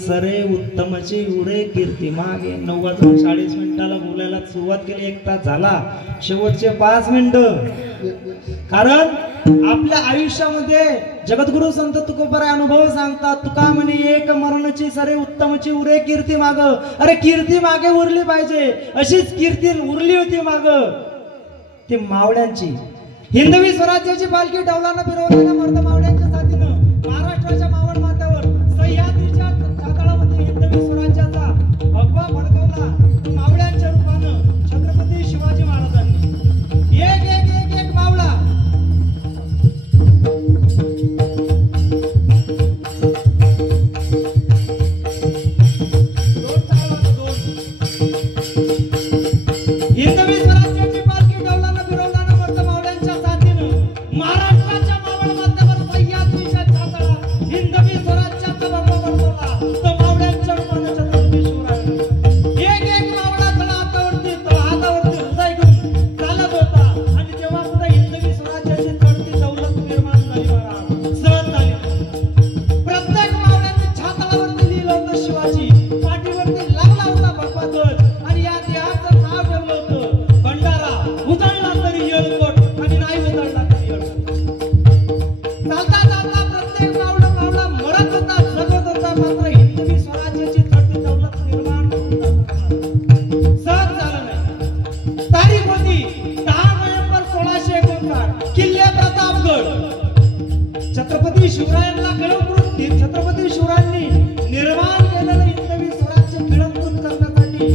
सरे उत्तमची उरे कीर्ती मागे 9:40 बोलायला सुरुवात केली, 1 तास झाला, शेवटचे 5 मिनिटं. कारण आपल्या आयुष्यामध्ये जगद्गुरु संत तुकोबाराय अनुभव सांगतात, तुका म्हणे एक मरणची सरे उत्तमची उरे कीर्ती माग. अरे कीर्ती मागे उरली पाहिजे, अशीच कीर्ती उरली होती माग ती मावळ्यांची. हिंदवी स्वराज्याची पालखी डौलानं फिरवलेल्या मर्द मावळ्यांच्या साथीनं महाराष्ट्राच्या मावळ माथ्यावर सह्याद्रीच्या चातळामध्ये हिंदवी स्वराज्याचा भगवा फडकवला मावळ्यांच्या रूपानं छत्रपती शिवाजी महाराजांनी. एक एक एक एक मावळा हिंदवी स्वराज्याची पालखी डौलानं फिरवल्यानं मर्द मावळ्यांच्या साथीनं महाराष्ट्राच्या मावळ माथ्यावर सह्याद्रीच्या चातळा हिंदवी स्वराज्याचा भगवा फडकवला तो मावळ्यांच्या रूपानं छत्रपती शिवरायांनी. एक एक मावळा तळहातावरती हृदय घेऊन चालत होता आणि तेव्हा सुद्धा हिंदवी स्वराज्याची चढती दौलत निर्माण झाली, महाराज सहज झाली. प्रत्येक मावळ्यांनी छाताळावरती लिहिलं होतं शिवाजी, पाठीवरती लागला होता भगवा ध्वज आणि या देहाचं नाव ठेवलं होतं भंडारा. उधळला तरी येळकोट आणि नाही उधळला तरी येळकोट. चालता चालता प्रत्येक मावळा मरत होता, जगत होता, मात्र हिंदवी स्वराज्याची चढती दौलत निर्माण सहज झालं नाही. तारीख होती 10 नोव्हेंबर 1659. किल्ले प्रतापगड. छत्रपती शिवरायांना गिळंकृत छत्रपती शिवरायांनी निर्माण केलेलं हिंदवी स्वराज्य गिळंकृत करण्यासाठी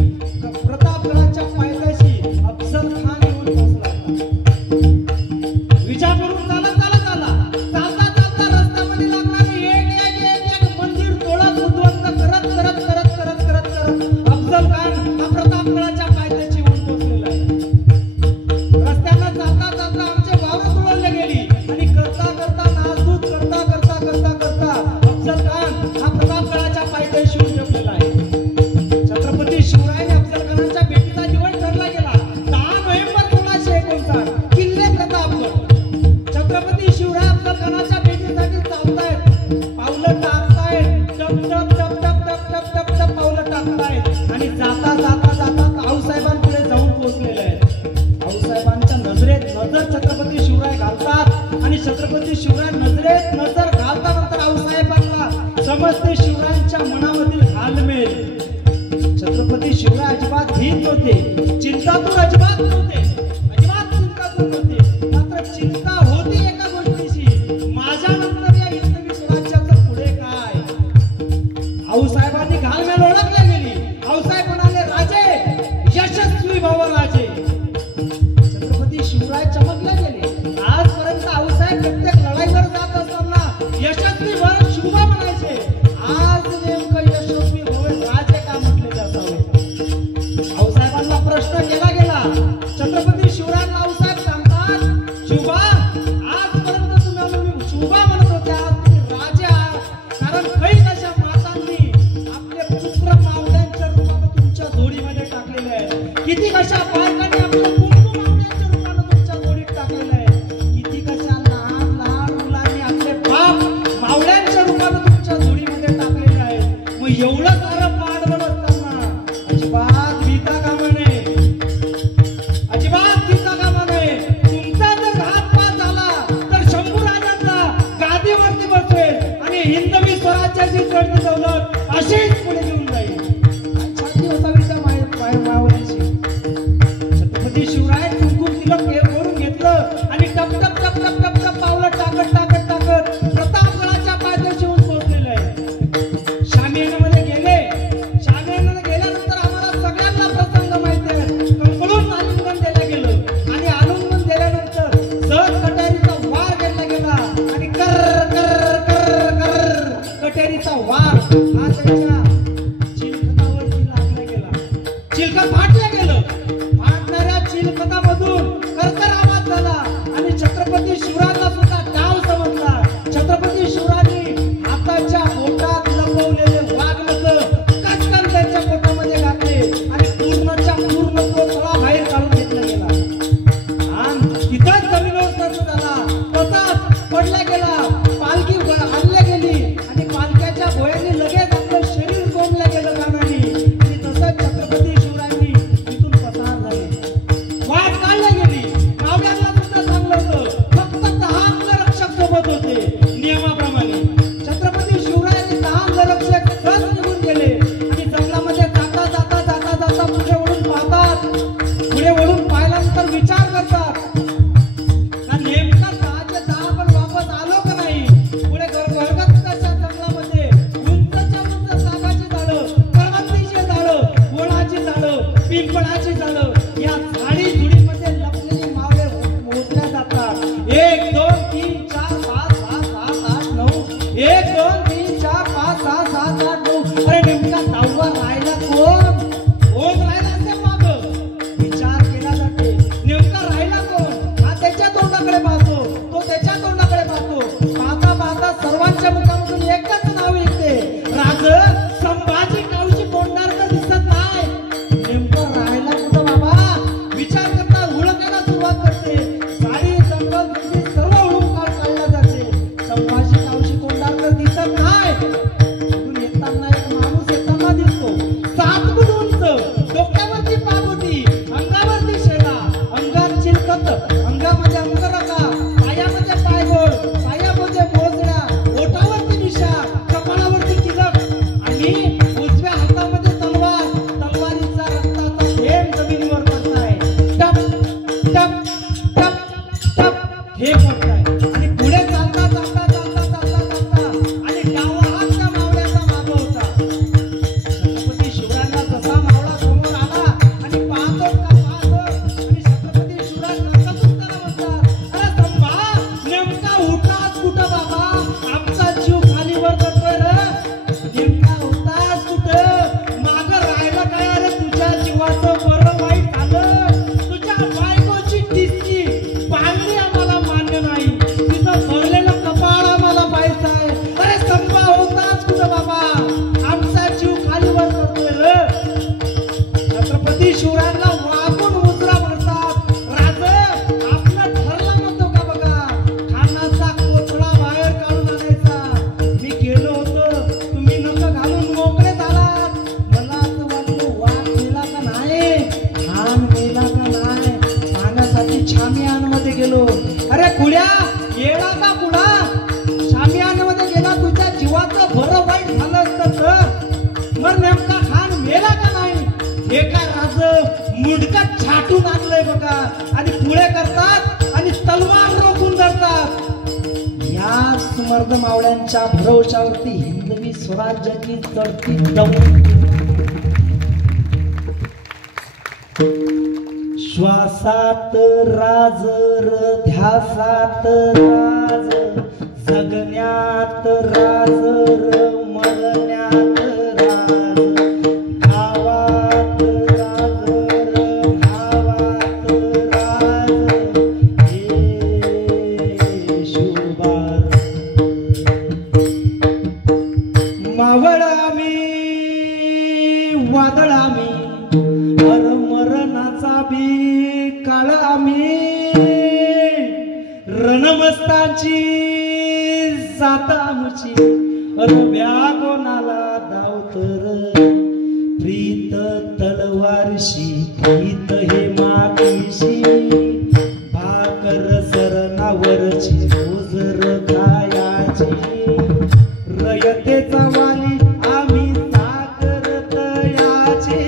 प्रतापगडाच्या पायथ्याशी अफजल खान येऊन पोहोचला. विचार करून चालत आला. चालता चालता रस्त्यामध्ये लागणारे एक मंदिर तोडत उद्ध्वस्त करत अफजल खान हा प्रतापगडाच्या पायथ्याशी येऊन पोहोचलेला आहे. रस्त्याला चालता चालता आमचे वावर तुळवले गेली आणि करता नासधूस करता अफजल खान हा प्रतापगडाच्या पायथ्याशी येऊन ठेवलेला आहे. छत्रपती शिवरायांनी अफजल खानाच्या भेटीचा दिवस ठरला गेला 10 नोव्हेंबर 1659. किल्ले प्रतापगड. छत्रपती शिवराय अफजल खानाच्या भेटीसाठी चालतायत, पावलं टाकतायत, टप पावलं टाकतायत आणि जाता आऊसाहेबांपुढे जाऊन पोहोचलेले आहेत. आऊसाहेबांच्या नजरेत नजर छत्रपती शिवराय घालतात आणि छत्रपती शिवराय नजरेत नजर घालतानंतर आऊसाहेबांना समजते शिवरायांच्या मनामधील हालमेल. छत्रपती शिवराय अजिबात भीत नव्हते, चिंतातूर अजिबात नव्हते, मात्र चिंता होती एका गोष्टीची, माझ्या नंतर या हिंदवी स्वराज्याचं पुढे काय. आऊसाहेबांनी घालमेल लागलं नसताना अजिबात भीता कामा नये, अजिबात भीता कामा नये. तुमचा जर घातपात झाला तर शंभूराजांचा गादीवरती बसवेल आणि हिंदवी स्वराज्याची चढती दौलत अशीच पुढे घेऊन जाईल. छाती होतावी त्या मावळ्याची. छत्रपती शिवराय कुंकुम तिलक ओढून घेतलं आणि टप टप टप टप टप टप पावलं टाकत टाकत टाकत प्रतापगडाच्या पायथ्याशी येऊन पोहोचलेलं आहे. शामियानामध्ये गेले. शामियानामध्ये गेल्यानंतर आम्हाला सगळ्यांना प्रसंग माहिती आहे. कंकळून आलिंगन दिलं गेलं आणि आलिंगन दिल्यानंतर सहज कट्यारीचा वार घेतला गेला आणि कर कर कर कर कट्यारीचा वार हा त्यांच्या चिलखतावरती लागला गेला. चिलखत फाटलं गेलं. फाटणाऱ्या चिलखतामधून करकर आवाज झाला आणि छत्रपती शिवरायांना सुद्धा डाव समजला. छत्रपती शिवरायांनी हाताच्या बोटात लपवलेले वाघनख कटकन त्यांच्या पोटामध्ये घातले आणि पूर्णच्या पूर्ण तो थोडा बाहेर काढून घेतला गेला. आणि तिथंच जमिनीवर तसं झाला तसाच पडला गेला. पालखी आणल्या गेली आणि पालख्याच्या भोयांनी लगेच आपलं शरीर कोंबलं गेलं कानाने आणि तसंच छत्रपती शिवरायांनी तिथून पसार झाले. वाट काढल्या गेली. मावळ्यांना सुद्धा सांगलं होतं फक्त 10 अंगरक्षक सोबत होते नियमाप्रमाणे. छत्रपती शिवरायांनी 10 अंगरक्षक सहज निघून गेले आणि जंगलामध्ये जाता जाता जाता जाता पुढे वळून पाहतात. पुढे वळून पाहिल्यानंतर विचार करतात का नेमका 10च्या 10 पण वापस आलो का नाही. पुढे घरघरगत तशा जंगलामध्ये उंचच्या उंच सागाची झाडं, करवंदीची झाडं, बोळाची झाडं, पिंपळाची झाडं या झाडी झुडीमध्ये लपलेली मावळे मोजल्या जातात. 1 2 3 4 5 6 7 8 9 1 2 3 4 5 6 7 8 9. अरे नेमका 10वा राहिला कोण. कोण राहिला असेल मागं. विचार केला जाते नेमका राहिला कोण. हा त्याच्या तोंडाकडे पाहतो, तो त्याच्या तोंडाकडे पाहतो. पाहता पाहता सर्वांच्या मुखामधून एकच नाव येते. राज संभाजी कावजी कोंढारकर दिसत नाही. नेमकं राहायला कुठं बाबा. विचार करता हुडकायला सुरुवात करते. साडी जंगल बिंगल सर्व हुडून काढल्या जाते. संभाजी कावजी कोंढारकर दिसत नाही. तिथून येताना एक माणूस येताना दिसतो. 7 फूट उंच, डोक्यावरती पागोटी, अंगावरती शेला, अंगात चिलखत, अंगामध्ये अंगरखा, पायामध्ये पायगोळ, पायामध्ये मोजड्या, ओठावरती निशा, कपाळावरती तिलक आणि उजव्या हातामध्ये तलवार. तलवारीचा रक्ताचा थेंब जमिनीवर पडताय. टप टप टप टप हे पडताय आणि पुढे चालता चालता चालता चालता चालता आणि डावा हात त्या मावळ्याचा मागे होता. छत्रपती शिवरायांना जसा मावळा समोर आला आणि पाहतो का पाहतो आणि छत्रपती शिवराय नकातून त्याला म्हणतात अरे संभा नेमका उठास कुठं बाबा. आमचा जीव खाली वर करतोय रे. नेमका उठास कुठं. मागं राहिलं काय. अरे तुझ्या जीवाचं बरं वाईट झालं. तुझ्या बायकोची टिचकी पाळली आम्हाला मान्य नाही. तिचं भरलेलं कपाळ आम्हाला पाहायचं आहे. अरे संभा होताच कुठं बाबा. आमचा जीव खाली वर करतोय रे. छत्रपती शिवरायांना वाकून मुजरा म्हणतात. राज आपलं ठरलं नव्हतं का बघा. खानाचा कोथळा बाहेर काढून आणायचा. मी गेलो होतो. तुम्ही नखं घालून मोकळे झालात. मला असं वाटलं वाघ मेला का नाही, खान मेला का नाही पाहण्यासाठी शामियानामध्ये गेलो. अरे कुड्या येडा का कुडा. शामियानामध्ये गेला तुझ्या जीवाचं बरं वाईट झालं असतं तर. मग नेमका खान मेला का नाही हे काय राज मुंडकं छाटून आणलंय बघा आणि पुढे करतात आणि तलवार रोखून धरतात. याच मर्द मावळ्यांच्या भरवशावरती हिंदवी स्वराज्याची चढती दौड. श्वासात राज र ध्यासात राज, जगण्यात राज र मरण्यात राज, गावात राज र भावात राज, हे शुभार मावळा मी वादळा मी हर मरणाचा बी काळा मी रणमस्ताची जात आमची रुब्या कोणाला धावतर प्रीत तलवारशी प्रीत हे मातीशी भाकर सरणावरची रोजर खायाची रयतेचा वाली आम्ही साखर तयाची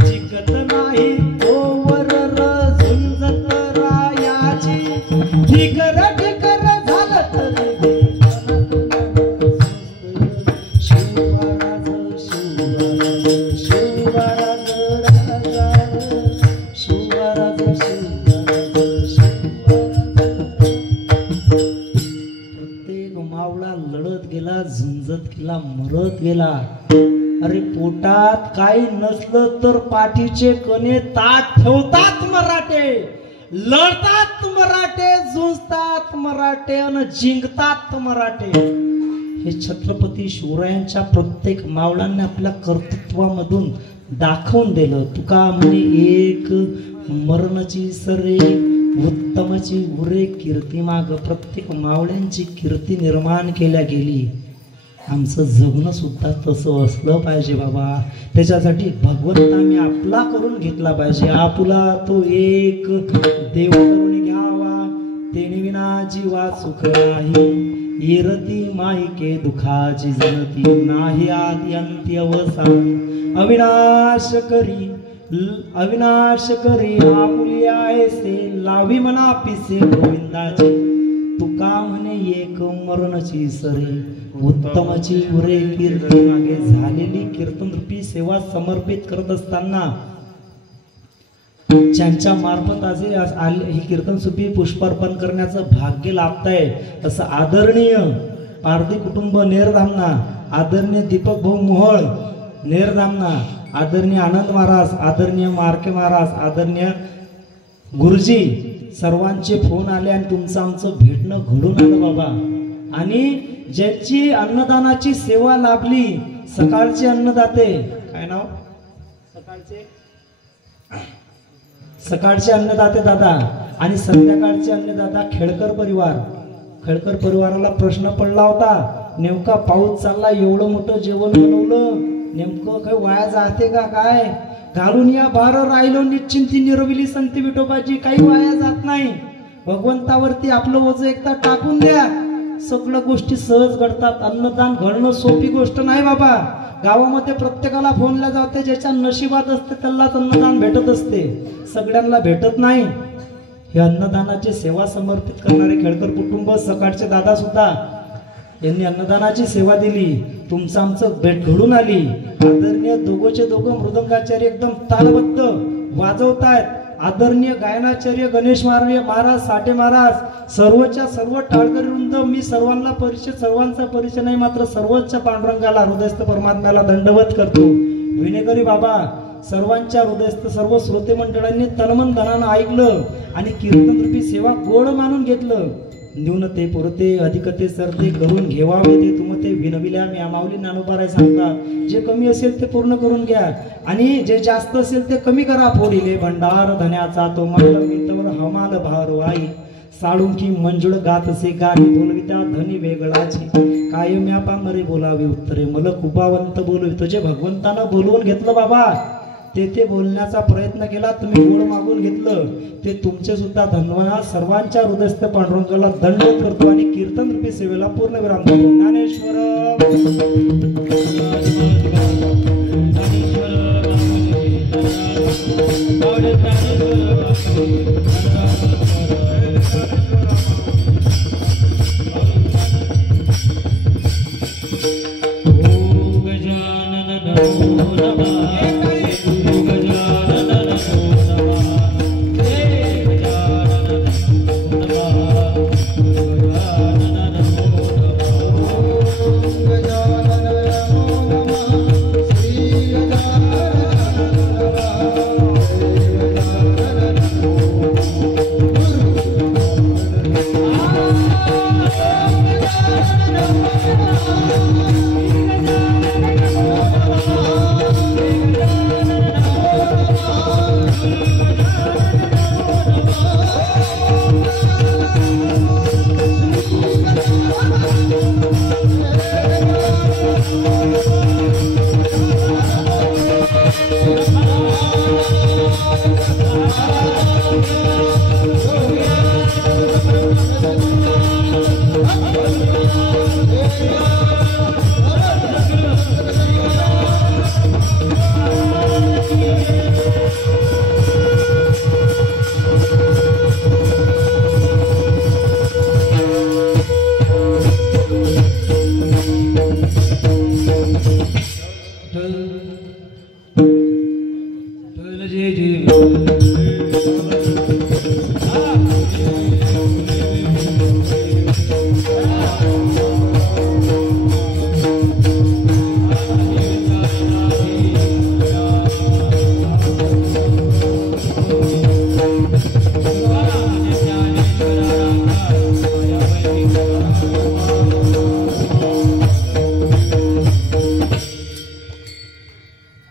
चिकत नाही तोवर झुंजत रायाची ठिकर ठिकर झालं तरी झुंजत गेला मरत गेला. अरे पोटात काही नसलं तर पाठीचे कणे ताट ठेवतात मराठे, लढतात मराठे, झुंजतात मराठे आणि जिंकतात मराठे. हे छत्रपती शिवरायांच्या प्रत्येक मावळांनी आपल्या कर्तृत्वामधून दाखवून दिलं. तुका म्हणे एक मरणची सरे उत्तमची उरे कीर्ती माग. प्रत्येक मावळ्यांची कीर्ती निर्माण केल्या गेली. आमचं जगणं सुद्धा तसं असलं पाहिजे बाबा. त्याच्यासाठी भगवंतांनी आपला करून घेतला पाहिजे. आपुला तो एक देव करून घ्यावा, तेने विना जीवा सुख नाही. इरती माईके दुखाची जनती नाही आदी अंत्य अवसान. अविनाश करी अविनाश करी आपुलिया ऐसे लावी मना पिसे गोविंदाची. तुका म्हणे एक मरणची सरे उत्तमची उरे कीर्ती मागे. झालेली कीर्तन रूपी सेवा समर्पित करत असताना ज्यांच्या मार्फत आज ही कीर्तन सुपी पुष्पार्पण करण्याचं भाग्य लाभतंय असं आदरणीय पारधी कुटुंब नेरधामना, आदरणीय दीपक भाऊ मोहोळ नेरधामना, आदरणीय आनंद महाराज, आदरणीय मार्के महाराज, आदरणीय गुरुजी, सर्वांचे फोन आले आणि तुमचं आमचं भेटणं घडून आलं बाबा. आणि ज्यांची अन्नदानाची सेवा लाभली, सकाळचे अन्नदाते, काय नाव सकाळचे अन्नदाते दादा आणि संध्याकाळचे अन्नदाता खेळकर परिवार. खेळकर परिवाराला प्रश्न पडला होता, नेमका पाऊस चालला, एवढं मोठं जेवण बनवलं, नेमकं काय वाया जाते का काय? घालून या बार राहिलो निश्चिंती निरविली संत विठोबाजी. काही वाया जात नाही. भगवंतावरती आपलं ओझ एकदा टाकून द्या, सगळ्या गोष्टी सहज घडतात. अन्नदान घडणं सोपी गोष्ट नाही बाबा. गावामध्ये प्रत्येकाला फोनला जाते, ज्याच्या नशिबात असते त्यालाच अन्नदान भेटत असते, सगळ्यांना भेटत नाही. हे अन्नदानाची सेवा समर्पित करणारे खेळकर कुटुंब, सकाळचे दादा सुद्धा यांनी अन्नदानाची सेवा दिली. तुमचं आमचं भेट घडून आली. आदरणीय दोघोचे दोघं मृदंगाचार्य एकदम तालबद्ध वाजवतायत. आदरणीय गायनाचार्य गणेश महाराज, साठे महाराज, सर्वच्या सर्व टाळकरी वृंद. मी सर्वांना सर्वांचा परिचय नाही, मात्र सर्वच्या पांडुरंगाला हृदयस्थ परमात्म्याला दंडवत करतो. विनेकरी बाबा, सर्वांच्या हृदयस्थ सर्व श्रोते मंडळांनी तनमन धनानं ऐकलं आणि कीर्तन रूपी सेवा गोड मानून घेतलं. न्यूनते पुरते अधिकते सरते करून घेवावे ते तुमते विनविल्या मी आमावली ज्ञानोबाराय सांगता. जे कमी असेल ते पूर्ण करून घ्या आणि जे जास्त असेल ते कमी करा. फोडिले भंडार धन्याचा तो मंडळ मितवर हमाल भारवाई. साळुंकी मंजुळ गातसे गाणी बोलवित्या धनी वेगळाची. काय म्यापा मरे बोलावे उत्तरे मल कुपावंत बोलवी. तुझे भगवंतानं बोलवून घेतलं बाबा, ते बोलण्याचा प्रयत्न केला, तुम्ही गोड मागून घेतलं, ते तुमचे सुद्धा धन्यवाद. सर्वांच्या हृदयस्थ पांडुरंगाला दंडवत करतो आणि कीर्तन रूपी सेवेला पूर्ण विराम देतो. ज्ञानेश्वर गजानन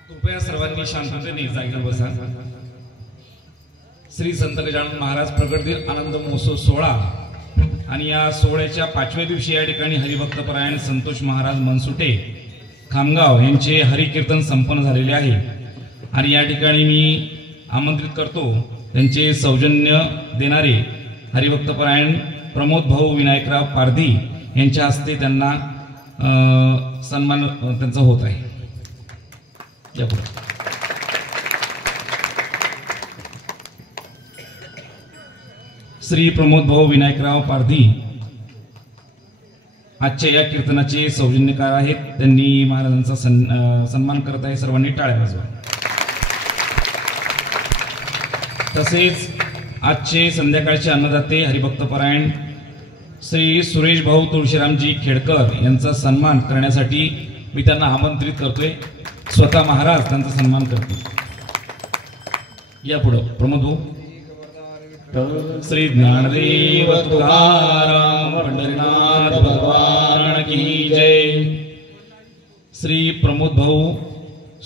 कृपया सर्वांनी शांततेने जागेवर बसा. श्री संत गजानन महाराज प्रकट दिन आनंद महोत्सव सोहळा आणि या सोहळ्याच्या 5व्या दिवशी या ठिकाणी हरिभक्तपरायण संतोष महाराज मनसुटे खामगाव यांचे हरिकीर्तन संपन्न झालेले आहे. आणि या ठिकाणी मी आमंत्रित करतो त्यांचे सौजन्य देणारे हरिभक्तपरायण प्रमोद भाऊ विनायकराव पारधी यांच्या हस्ते त्यांना सन्मान त्यांचा होत आहे. श्री प्रमोद भाऊ विनायकराव पारधी आजच्या या कीर्तनाचे सौजन्यकार आहेत. त्यांनी महाराजांचा सन्मान करत आहे. सर्वांनी टाळ्या वाजवा. तसेच आजचे संध्याकाळचे अन्नदाते हरिभक्तपरायण श्री सुरेश भाऊ तुळशीरामजी खेडकर यांचा सन्मान करण्यासाठी मी त्यांना आमंत्रित करतोय. स्वतः महाराज त्यांचा सन्मान करतील. या पुढं प्रमोद भाऊ. श्री ज्ञानदेव तुकाराम पंढरीनाथ भगवान की जय. श्री प्रमोद भाऊ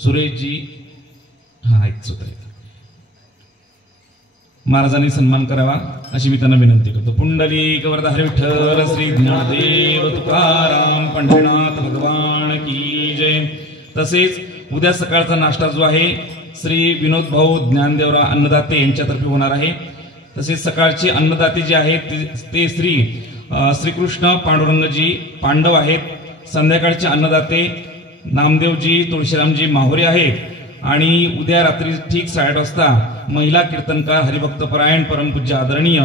सुरेशजी महाराजांनी सन्मान करावा अशी मी त्यांना विनंती करतो. पुंडलिक वरद विठ्ठल श्री ज्ञानदेव तुकाराम पंढरीनाथ भगवान की जय. तसेच उद्या सकाळचा नाश्ता जो आहे श्री विनोद भाऊ ज्ञानदेवराव अन्नदाते यांच्यातर्फे होणार आहे. तसेच सकाळचे अन्नदाते जे आहेत ते श्रीकृष्ण पांडुरंगजी पांडव आहेत. संध्याकाळचे अन्नदाते नामदेवजी तुळशीरामजी माहुरे आहेत. आणि उद्या रात्री ठीक 8:30 वाजता महिला कीर्तनकार हरिभक्तपरायण परमपूज्य आदरणीय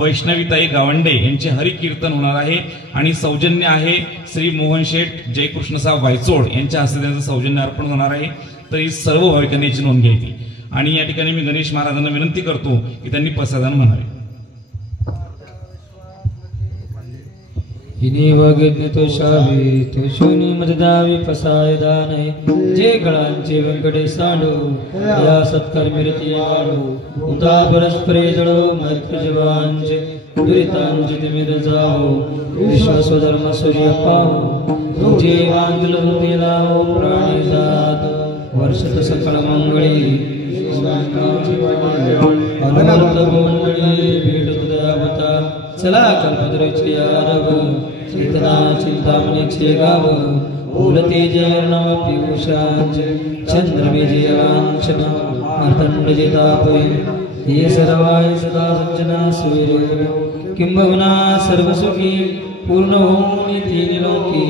वैष्णवीताई गावंडे यांचे हरिकीर्तन होणार आहे. आणि सौजन्य आहे श्री मोहन शेठ जयकृष्णसाहेब वायचोड यांच्या हस्ते त्यांचं सौजन्य अर्पण होणार आहे. तर ही सर्व भाविकांनी याची नोंद घ्यायची. आणि या ठिकाणी मी गणेश महाराजांना विनंती करतो की त्यांनी प्रसादन म्हणावे. हिने वगैरे तो शावे तो शोनी मतदावी फसाय दाने जे गळांचे व्यंकटे सांडो या सत्कार मिरती वाढो उता परस्परे जडो मैत्र जवांचे दुरितांचे तिमिर जाओ विश्वासधर्म सूर्य पाहो तुझे वांजल हृदय लावो प्राणी जात वर्षत सकळ मंगळी अनुमत मंडळी भेट तुझ्यावता चला कल्पद्रुचे आरव चेतना चिंतामणीचे गाव बोलते जय नव पियुषांचे चंद्रविजयांचन मार्तंड जितापय ये सर्वाय सदा सज्जना सूर्य किंबहुना सर्वसुखी पूर्ण होऊन तीन लोकी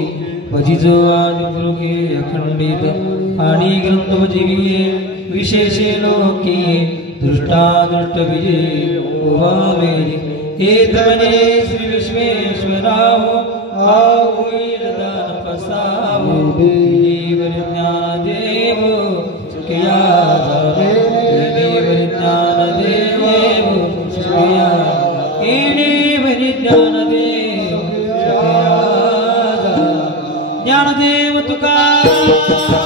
भजिजो आदिपुरुखे अखंडित आणि ग्रंथजीविये विशेषे लोकी दृष्टा दृष्ट विजय ओवावे एतमने श्री विश्वेश्वराव आहोईल दान पसावो देव ज्ञानदेव चुकिया जावे देव ज्ञानदेव चुकिया देव ज्ञानदेव चुकिया ज्ञानदेव तुकाराम